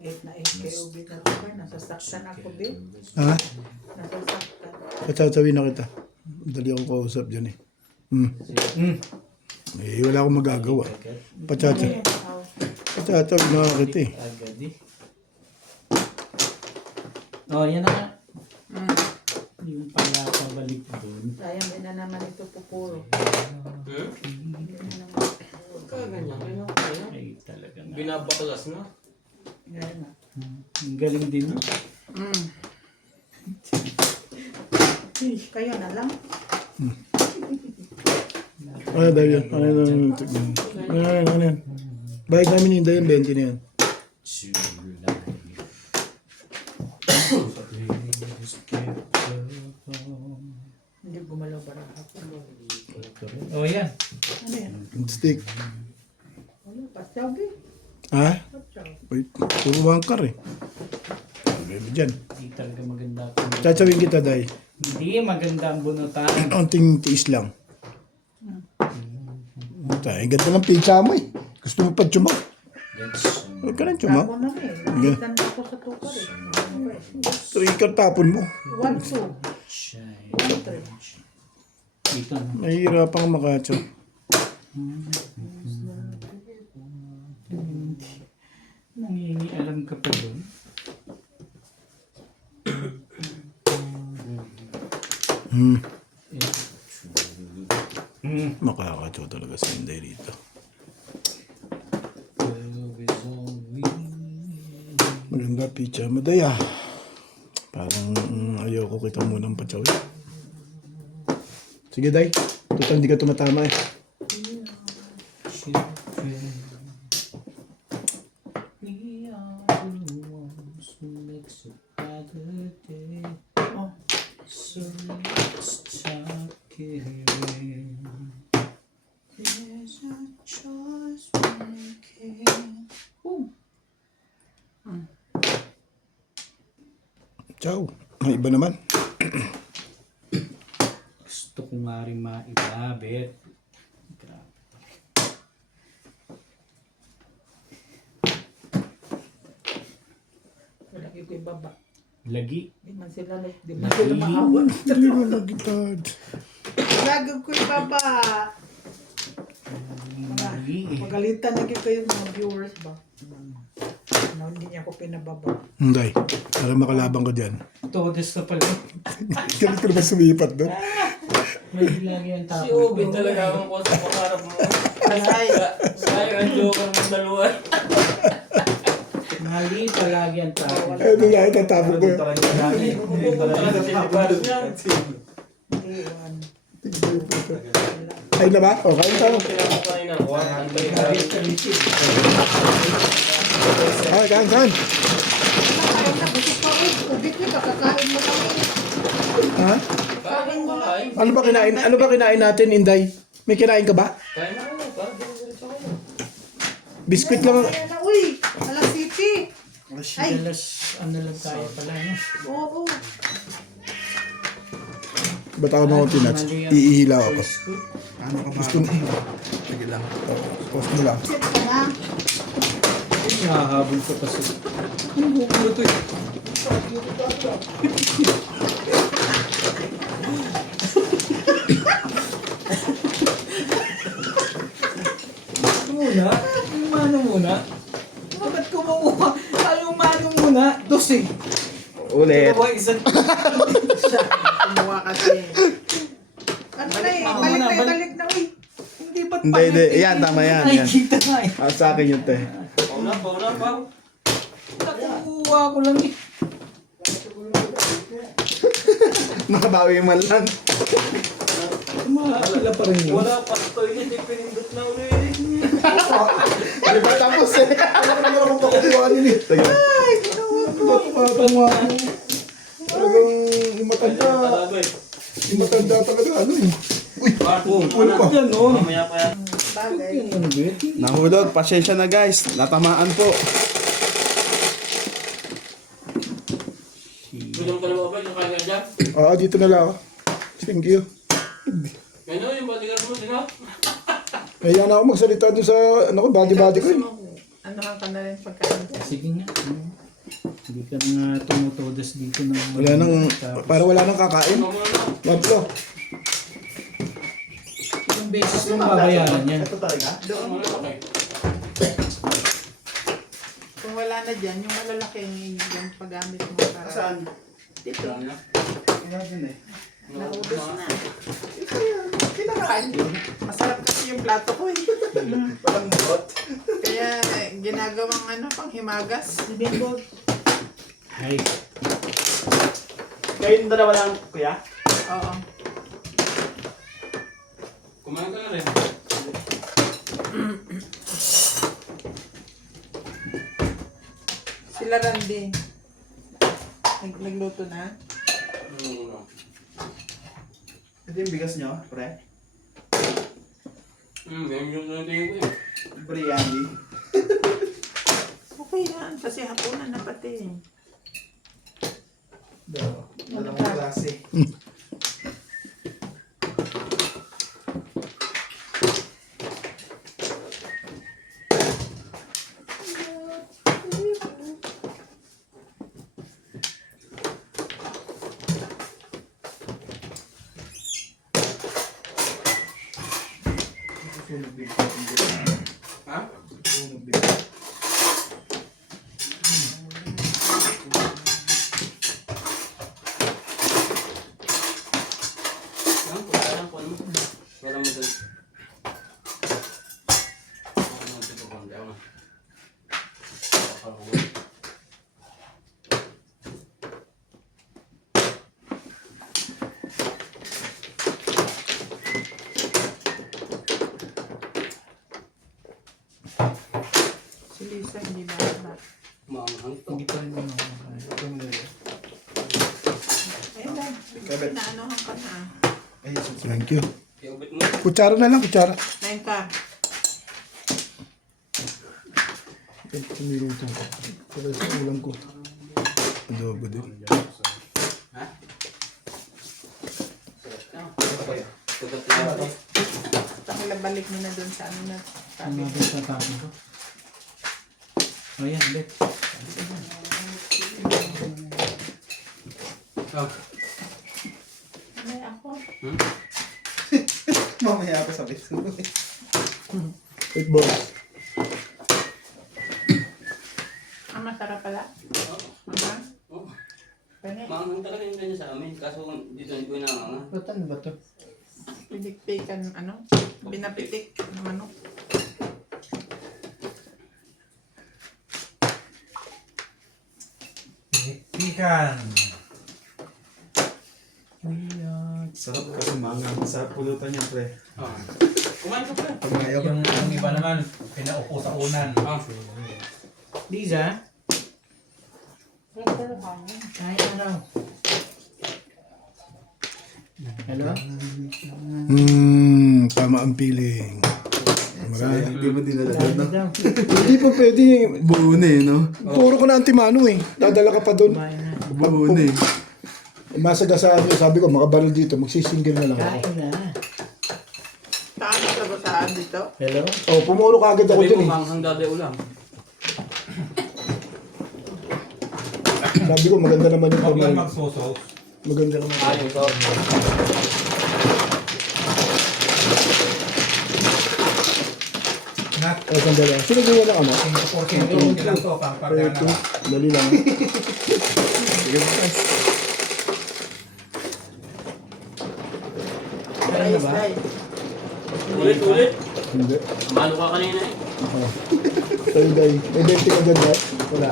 8 na 8 kayo ubi na ito. Nasasaktan ako din. Ha? Nasasaktan. Patsatawin na kita. Dali ako kausap dyan eh. Eh, wala akong magagawa. Patsatawin na kita eh. Agad Oh, yan na nga. Mm. Yung pala pabalik doon. Sayang din na naman ito pupuro. Kaganyan, kaya. Ay, talaga nga. Binabaklas na. Ganyan na. Ang galing din, no? Mm. Kayo na lang. Ano daw yun? Ano yan? Bayad namin yung dayan, 20 na yan. Hindi gumalaw baraha. Oh, yan. Ano yan? Stick. Ano? Patsaw, eh. Ha? Patsaw. Wait, puro wangkar eh. Baby dyan. Hindi talaga maganda. ang- Chachawin kita, Day. Hindi maganda ang bunutan. Unting tiis lang. Ang ganda ng pizza mo eh. Gusto mo pa tsuma? Huwag ka nang tsuma. Ako na eh. Nakita na ako sa tukar eh. Ano ba eh? Trigger tapon mo. 1, 2. 1, 3. Ito, no? Nahihirapang makatso. Nangingialam ka pa doon. Makakatso talaga si Inday rito. Maganda pizza mo, Day ah. Parang ayoko kita munang patsawin. Sige, Day. Total hindi ka tumatama eh. We are the ones who makes a better day. Oh. So let's start caring. There's a choice we're making. Ciao. May iba naman. Gusto ko nga rin maibabit. Grabe. Wala kayo ko'y baba. Lagi. Di man sila maawa. Hindi mo nagitad. Lagi ko'y baba. Lagi eh. Magalitan na kayo mga viewers ba? No, hindi niya ako pinababa. Hindi. Para makalabang ko dyan. Todes na pala. Galit ko naman sumipat doon. May lagi ang Si tapos. Obin talaga ang kuha sa pangarap mo. Ay, Sayang ang joker ng dalawa. Mali palagi ang tapos. Ano na ito tapos ko. Parang sa sinipas niya. Ay na ba? O, kain tayo. Pinapakain na. Ay, kain, kain. kakain na. Busog pa uy. Ubit niya, kakakain mo kami. Ha? Kain mo kain. Ano ba kinain? Ano ba kinain natin, Inday? May kinain ka ba? Kain na kayo. Parang diretso kayo. Biskuit lang. Kaya na, uy. Alas City. Ay. Dalas, ano lang tayo pala, no? Oo. Ba't ako mga tinats? Iihilaw ako. Ano ka ba? Gusto mo? Sige lang. Post mo lang. Sit ka na. Nahahabol ko kasi. Ano bukulo to eh? Muna? Yung mano muna? Bakit kumuha? Yung mano muna? Dos eh. Ulit. Dalawa, isang... Kumuha kasi. Ano na eh. Ako Balik na, na, balik. balik na uy. Hindi ba't Hindi, hindi. Yan, tama yan. Ay, Yan. kita nga eh. Ah, sa akin yun, te. Pauna, pauna, pa. Nakuha ko lang eh. Makabawi man lang. Mahal pa rin yun. Wala pa sa toilet. Hindi pinindot na ulit. Di ba tapos eh? Ano naman akong pakukuha nila eh. Sige. Patunga ako. Talagang yung matanda. Talaga eh. Yung matanda talaga ano eh. Wala pa. Yan o. Mamaya pa yan. Bagay. Yan ano ba? Nahulog. Pasensya na guys. Natamaan po. Gutom ka na ba ba? Yung kanya dyan? Oo, dito na lang ako. Thank you. Ngayon, yung bodyguard mo, sino? Kaya na ako magsalita doon sa ano ko, body-body ko eh. Ano ka na rin pagkain dyan? Sige nga. Hindi ka nga tumutodas dito na... Wala nang, parang wala nang kakain. Ikaw muna na. Wablo. Ilang beses mong babayaran yan. Ito talaga? Ikaw muna na kayo. Kung wala wala na dyan, yung malalaking yung paggamit mo para... Saan? Dito. Ano? Wala din eh. Naubos na. Ito yun. Kinakain yun. Masarap kasi yung plato ko eh. Walang bot. Kaya ginagawang ano, pang himagas. Bimbo. Ay, Kayong dalawa lang, kuya? Oo. Kumain ka na rin. Sila Randy. Nagluto na. Ito yung bigas nyo, pre? Ganyan yung natin ko eh. Biryani. Okay yan, kasi hapunan na pati. Dalawang klase. Ha? Yan, kuha mo. Wala mo dun. Ako na, dito pa, hindi ako na. Ako na. Si Lisa hindi na na. Maanghang to. hindi pa rin ano. Ito mo na rin. Ayun lang. Kabit. Inaanohan ka na. Ay, Thank you. Iubit mo. Kutsara na lang, kutsara. Kain ka. Ito niluto ko. Para sa ulam ko. Adobo din. Ha? Tugat na ako. Pakilabalik mo na doon sa ano na Ang sabi. natin sa tapon ko. Ayan, bet. Oh. May ako. mamaya ako sabit. Wait, boss. Ang masarap pala. Mahal. Oh. Pwede. Maanghang talaga yung ganyan sa amin. Kaso dito hindi ko inaangang. Ba't ano ba to? Pinikpikan ano. Binapitik ng manok. Ikan. Sarap kasi mangang sa pulutan niya, pre. Oh. Kumain ka pa. Tumayo. Yung iba naman, pinaupo sa unan. Ah. Liza? Kain na raw. Hello? Tama ang feeling. Marami. Hindi mo dinadala, no? Hindi pa pwede. Buo na eh, no? Puro ko na antimano eh. Dadala ka pa doon. Kumain na. Buo na eh. Masagasaan nyo, sabi ko, makabaril dito, magsisingle na lang ako. Kain na. Saan sa basaan dito? Hello? Oh, pumuro ka agad ako Sabi dyan mo, eh. maanghang daday ulam. Sabi ko, maganda naman yung Huwag lang pamahal. magsoso. Maganda naman. Ayun to. Nat, Oh, sandali. Sinagyan lang ano? 5% okay lang to, pang pagkana. Ito. Dali lang. Kain na ba? Ulit. Hindi. Malo ka kanina eh. Oh. Sa'yo, Day. May 20 ka dyan, Day? Wala.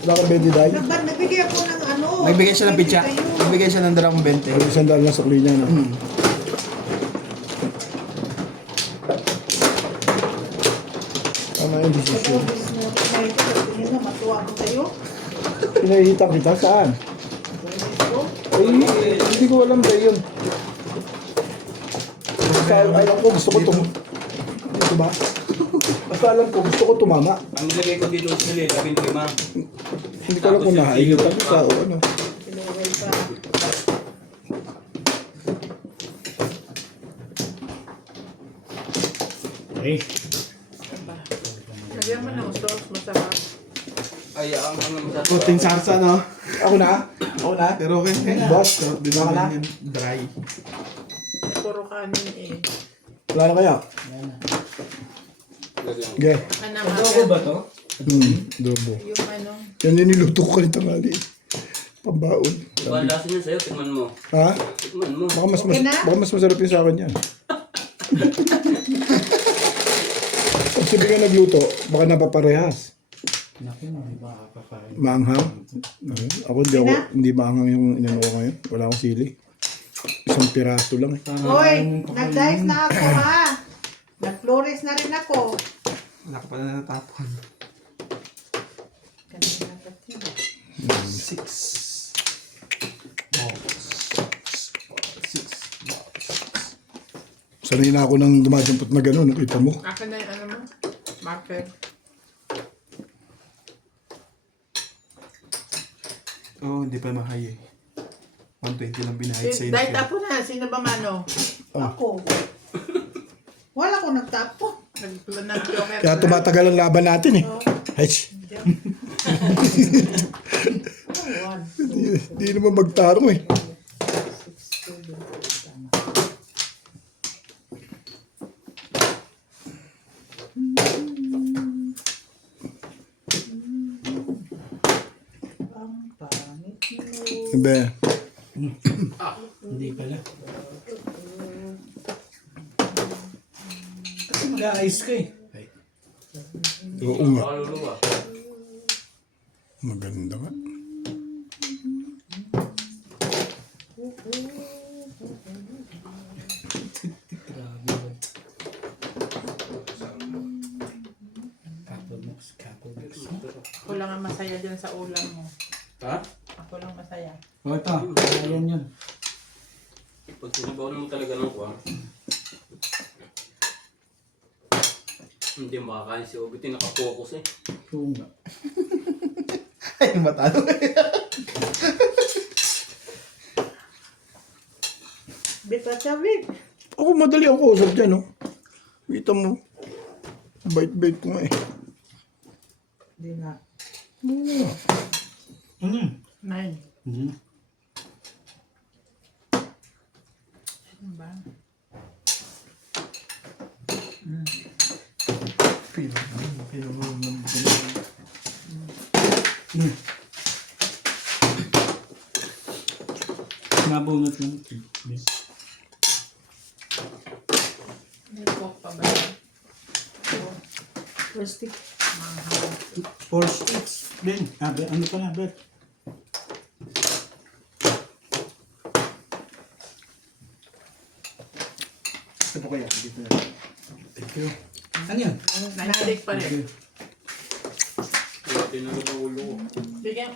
Wala kang 20, Day? Nagbigay ako ng ano. Nagbigay siya ng pizza. Nagbigay siya ng dalawang 20. May isang daan lang sa kuli niya, no? Tama yung desisyon. Matuwa ko sa'yo. Pinahihita kita, saan? Eh, hindi ko alam ba yun. Basta alam ko, gusto ko Ito ba? Basta alam ko, gusto ko tumama. Ang nilagay ko dito sa lid, 25. Hindi ko alam kung nahihita ka o ano. Pinowel pa. Okay. Lagyan mo ng sauce, masarap. Ay, ang masarap. Puting sarsa, no? Ako na? Ako na? Pero okay. Boss, Di baka na? ba yan dry? Puro kanin eh. Wala na kaya? Yan na. Okay. Adobo ba to? Adobo. Yung ano, Yan yung niluto ko kanina tanghali. Pambaon. Iba ang lasa niya sa'yo, tikman mo. Ha? Tikman mo. Baka mas masarap yung sa akin yan. Pag sabi nga nagluto, baka napaparehas. Naku, hindi makakapain. Maanghang. Ako hindi maanghang yung inano ko ngayon. Wala akong sili. Isang piraso lang eh. Hoy, nag-dice na ako ha. Nag-flores na rin ako. Wala ka pala natapon. Kanina pa yun. 6 Sanay na ako nang dumadampot na gano'n. Nakita mo? akin na yung ano mo, marker. Oh, hindi pa mahay eh. 120 lang binahid sa Dahil inyo. tapo na, sino ba mano? Ako. Wala ko nagtapo. Nag-joker. Kaya tumatagal ang laban natin eh. Ay, Hindi naman magtarong eh. Ang pangit mo. Sabi, Hindi pala. Kasi mag-a-ice ka eh. oo nga. Kaluluwa. Maganda nga. Ako lang ang masaya dyan sa ulam mo. Ha? Ako lang masaya. O ito, ayan yun. Pag sinabawan mo talaga ng kuwan, hindi makakain si Obiti, nakapokus eh. Oo nga. Ay, matalo eh. Bita Chavik. Ako madali ako usap dyan, oh. Kita mo. Bait-bait ko nga eh. Hindi nga. Ano yun? 9. Hmm. Ano ba? Nabunot lang. May coke pa ba yan? Plastic. Mahal. 4 sticks. Ben, ano pa na, Bet? Ito po kaya, dito na. Thank you. Ano yun? 9 stick pa rin. Kaya tinanong ang ulo ko. Bigyan.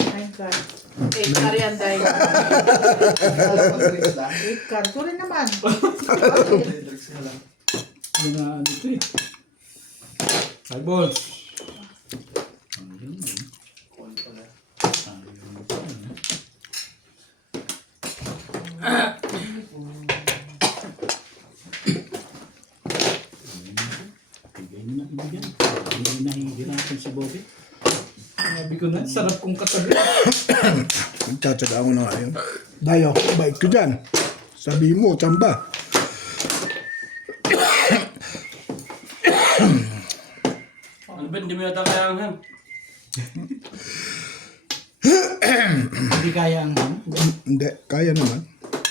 9 card. 8 pa rin, dahil. 8 card. Sorry naman. Ano na ano ito eh? 5 balls. Nahihirapan si Bobby. Sabi ko na, sarap kong katabi. Nagtsatsaga ako na nga yun. Dayo, bait ko dyan. Sabi mo, tsamba. Ano ba, hindi mo yata kayangan? Hindi kaya ang Hindi, kaya naman.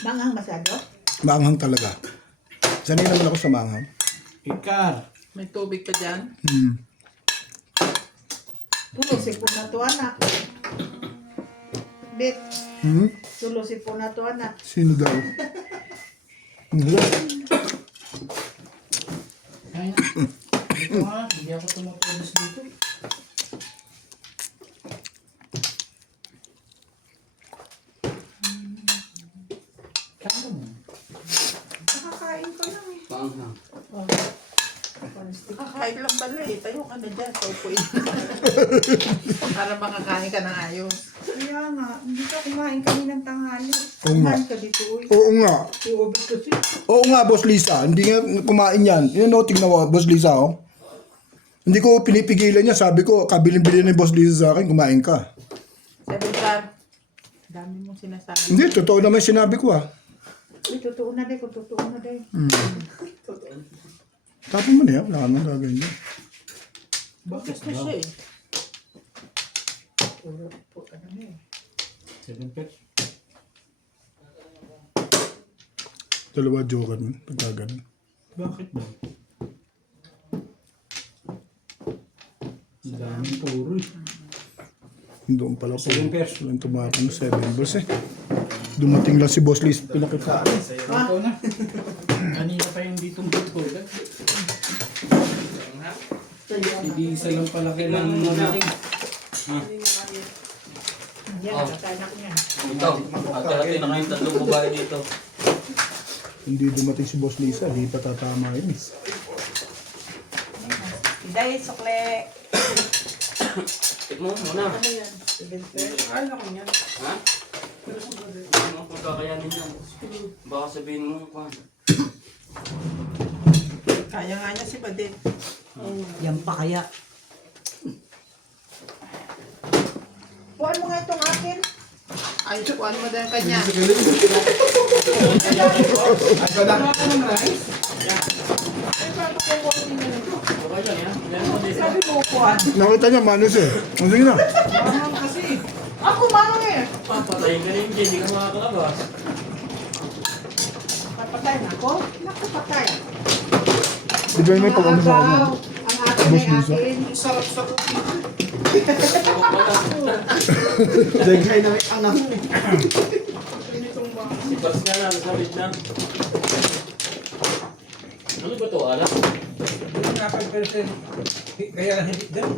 Mangang masyado. Maanghang talaga. Sanay naman ako sa maanghang. Ikar. May tubig pa dyan. Tulusin po na to, anak. Bit. Tulusin po na to, anak. Sino daw? Wala. Kaya. Dito nga, hindi ako tumapos dito. Kaya mo. Nakakain ko lang eh. Paanghang. Kakain lang pala eh. Tayo ka na dyan. So, para makakain ka ng ayos. Kaya nga, hindi ka kumain kaninang tanghali. Oo nga. Kumain ka dito, uy. Oo nga. Iubos kasi. Oo nga, Boss Lisa. Hindi nga kumain yan. Yun o, tingnan mo, Boss Lisa, oh. Hindi ko pinipigilan niya. Sabi ko, kabilin-bilin ni Boss Lisa sa akin, kumain ka. 7 star. Dami mong sinasabi. Hindi, totoo naman yung sinabi ko, ah. Uy, totoo na din. Totoo na din. Tapon mo na yan. Wala ka nang gagawin yun. Bakit na siya eh? Puro, ano na eh. 7 pets. Dalawa joker mo. Pagkaganon. Bakit ba? Ang daming puro eh. Doon pala po. 7 pairs. Walang tumakan ng 7 balls eh. Dumating lang si Boss Liz. Pinakitaan. Ikaw na. Kanina pa yung ditong ko. Hindi isa lang pala kailangan mamating. Yan, kakain ako yan. Ito, magkalaki na kayong tatlong babae dito. Hindi dumating si Boss Lisa. Hindi pa tatama yun. Dahil sukle. Tikmo mo muna. Ano yan? 7 pesos? Ay, ako niyan. Ha? Ano kung kakayanin yan? Baka sabihin mo kung Kaya nga niya si Badit. Yan pa kaya. Kuhaan mo nga itong akin. Ay, kuhaan mo din kanya. okay lang yan. Yan mo dito. Sabi mo, kuhaan. Nakita niya, Manus eh. O, sige na. Manong kasi. Ako, manong eh. Papatayin ka rin dyan, hindi ka makakalabas. Papatay na ako? Nakapatay. Di ba may pag-ano sa kanya? Ang akin ay akin. Sarap sa cookie. Wala. Daghay na may anang. Sipas nga na, nasabit na. Ano ba ito, alam? Yung nga 5%. Kaya lang hindi daw.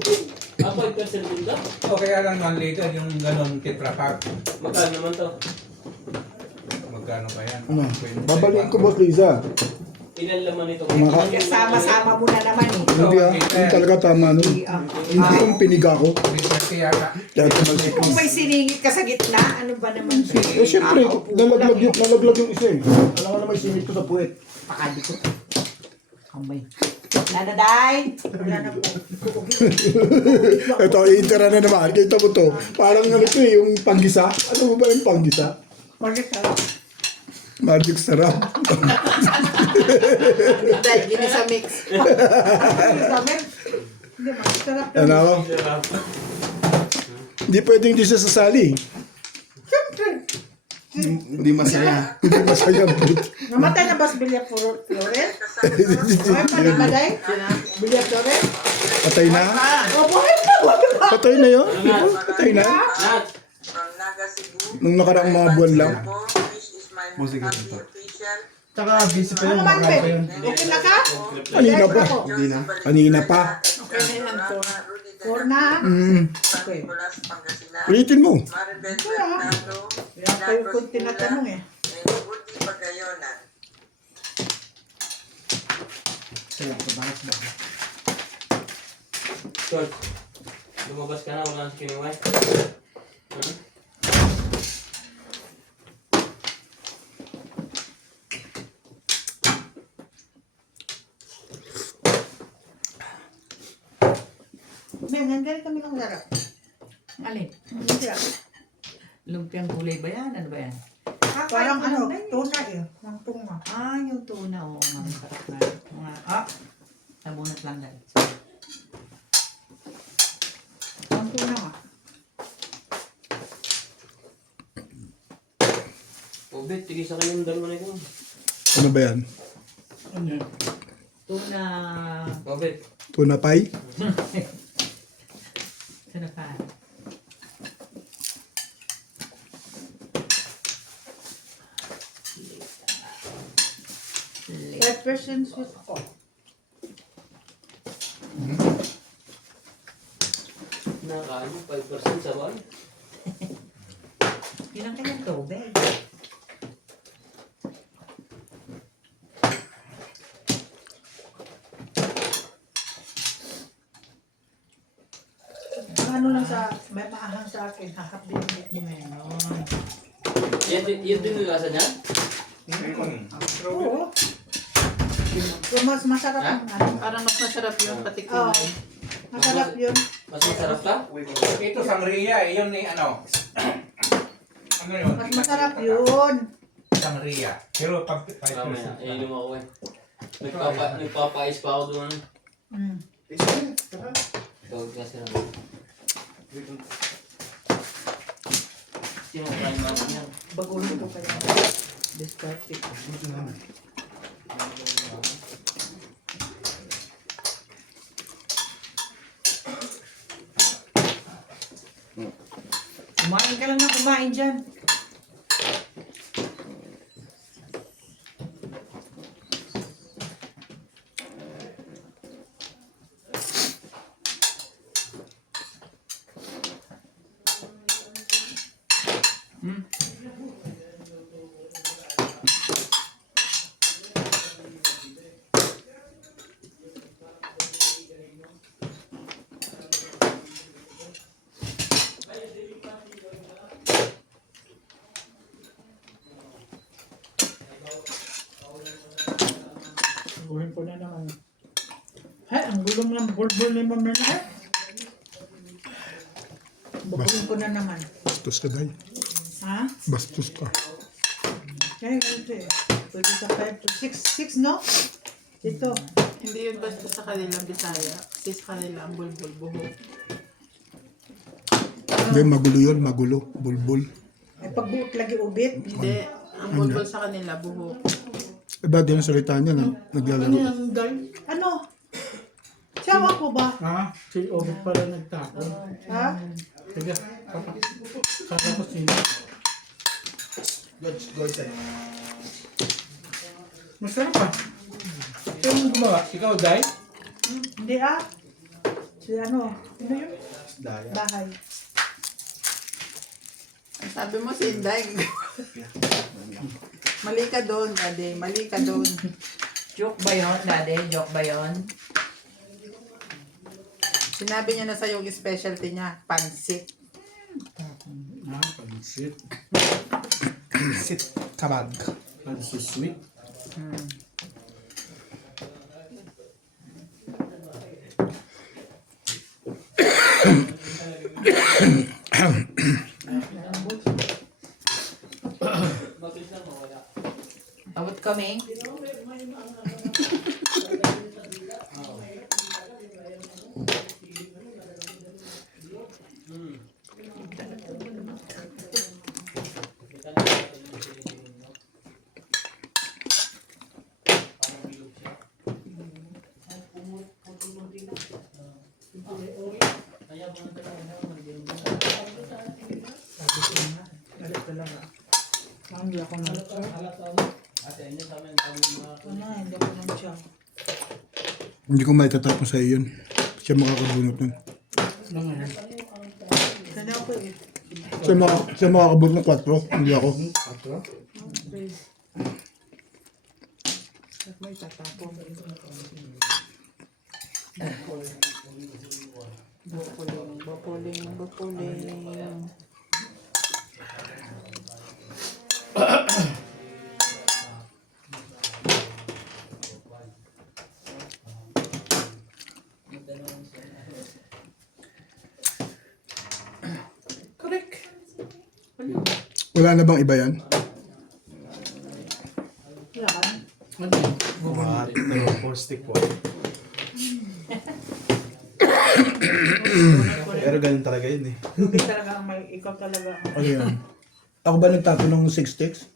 Ah, 5% din ba? O kaya lang 1 liter yung ganon tetra pack. Magkano naman to? Magkano pa yan? Ano? Babaliin ko, Boss Lisa. Ilan laman ito? Kasama-sama mo na naman eh. Hindi ah. Yung talaga tama nun. Hindi yung piniga ko. Kasi yata. Kaya tumalsik ko. Kung may siningit ka sa gitna, ano ba naman? Eh, siyempre, nalaglag yung isa eh. Alam ko na may singit ko sa puwet. Pakadi ko. Kamay. Nanaday! Wala na po. Ito, i-intera na naman. Kita mo to. Parang ano to eh, yung panggisa. Ano mo ba yung panggisa? Bakit ka? Magic sarap. Dahil gini sa mix. Hindi, masarap yun. Ano ako? Hindi pwedeng hindi siya sasali. Siyempre. Hindi masaya. Hindi masaya po. Namatay na ba si Bilya Flores? Ay, panimaday? Bilya Flores? Patay na? O, buhay pa! Patay na yun? Di ba? Patay na? Nat! Nung nakaraang mga buwan lang. Musika dito. Tsaka busy pa yun. Ano man, Marami pa be? yun. Okay na ka? Kanina pa. Hindi na. Kanina pa. Okay na yan. Four na. Okay. Ulitin mo. Kaya kayo ko tinatanong eh. George, lumabas ka na, wala na si Kiniway. Ben, nandiyan kami ng sarap. Alin? Ang sarap. Lumpiang gulay ba yan? Ano ba yan? Parang ano, tuna eh. Ang tuna. Ah, yung tuna. Oo, nga. Masarap na. Mga, nabunot lang dahil. Ang tuna nga. Obet, tigis sa kanyang dalawa na ito. Ano ba yan? Tuna. Obet, Tuna pie? Tuna pa. That person sweet ko. nakakaano, 5% sa buwan. Yun ang kanyang tubig. Ang ano lang sa, may maahang sa akin, hahapin ni Menon. Yan din yung lasa niya? Oo. So, mas masarap Ha? ang ano. Parang mas masarap yun, pati Oo. Masarap yun. Mas masarap ka? Ito sangria, yun ni ano. Ano yun? Mas masarap yun. Sangria. Pero pag Mamaya, iinom ako eh. Nagpapais pa ako doon. Mm. Tawag kasi na. Sino kain naman yan? Baguhin ko kaya. Discarded. Kumain ka lang na kumain dyan. Baguhin ko na naman. Ay, ang gulong ng bulbul ni Mama na. Baguhin ko na naman. Bastos ka, Day. Ha? Bastos ka. Kaya ganito eh. Pwede sa 5 to 6, no? Ito. Hindi yun basta sa kanilang Bisaya. Kasi sa kanila ang bulbul buhok. Hindi, magulo yun, magulo. Bulbul. Ay, pagbuot lagi ubit. Hindi. Ang bulbul sa kanila buhok. Iba din ang salita niya na naglalaro. Ano? Sawa ko ba? Ha? Si Obit pala nagtapon. Ha? Sige, kaya ko sino. Go inside. Masarap pa. Sino yung gumawa? Ikaw, Day? Hindi ah. Si ano? Ano yun? Daya. Bahay. Sabi mo si Inday. Mali ka doon, Daddy. Mali ka doon. Joke ba yun, Daddy? Joke ba yun? Sinabi niya na sa'yo yung specialty niya, pansit. Pansit. Sit kabag. Pansit sweet. Abot kami. Galit talaga. Hindi ako na. Ano, hindi ako nang siya. Hindi ko maitatapos sa iyo yun. Siya makakabunot nun. Sana ako eh. Siya makakabunot ng 4, hindi ako. Okay. At may tatapon. Bapuling. Correct. Wala na bang iba yan? Wala ka. What? Pero 4 stick po. Pero ganun talaga yun eh. Hindi talaga ang may ikaw talaga. Ano yan? Ako ba nagtato ng 6 sticks?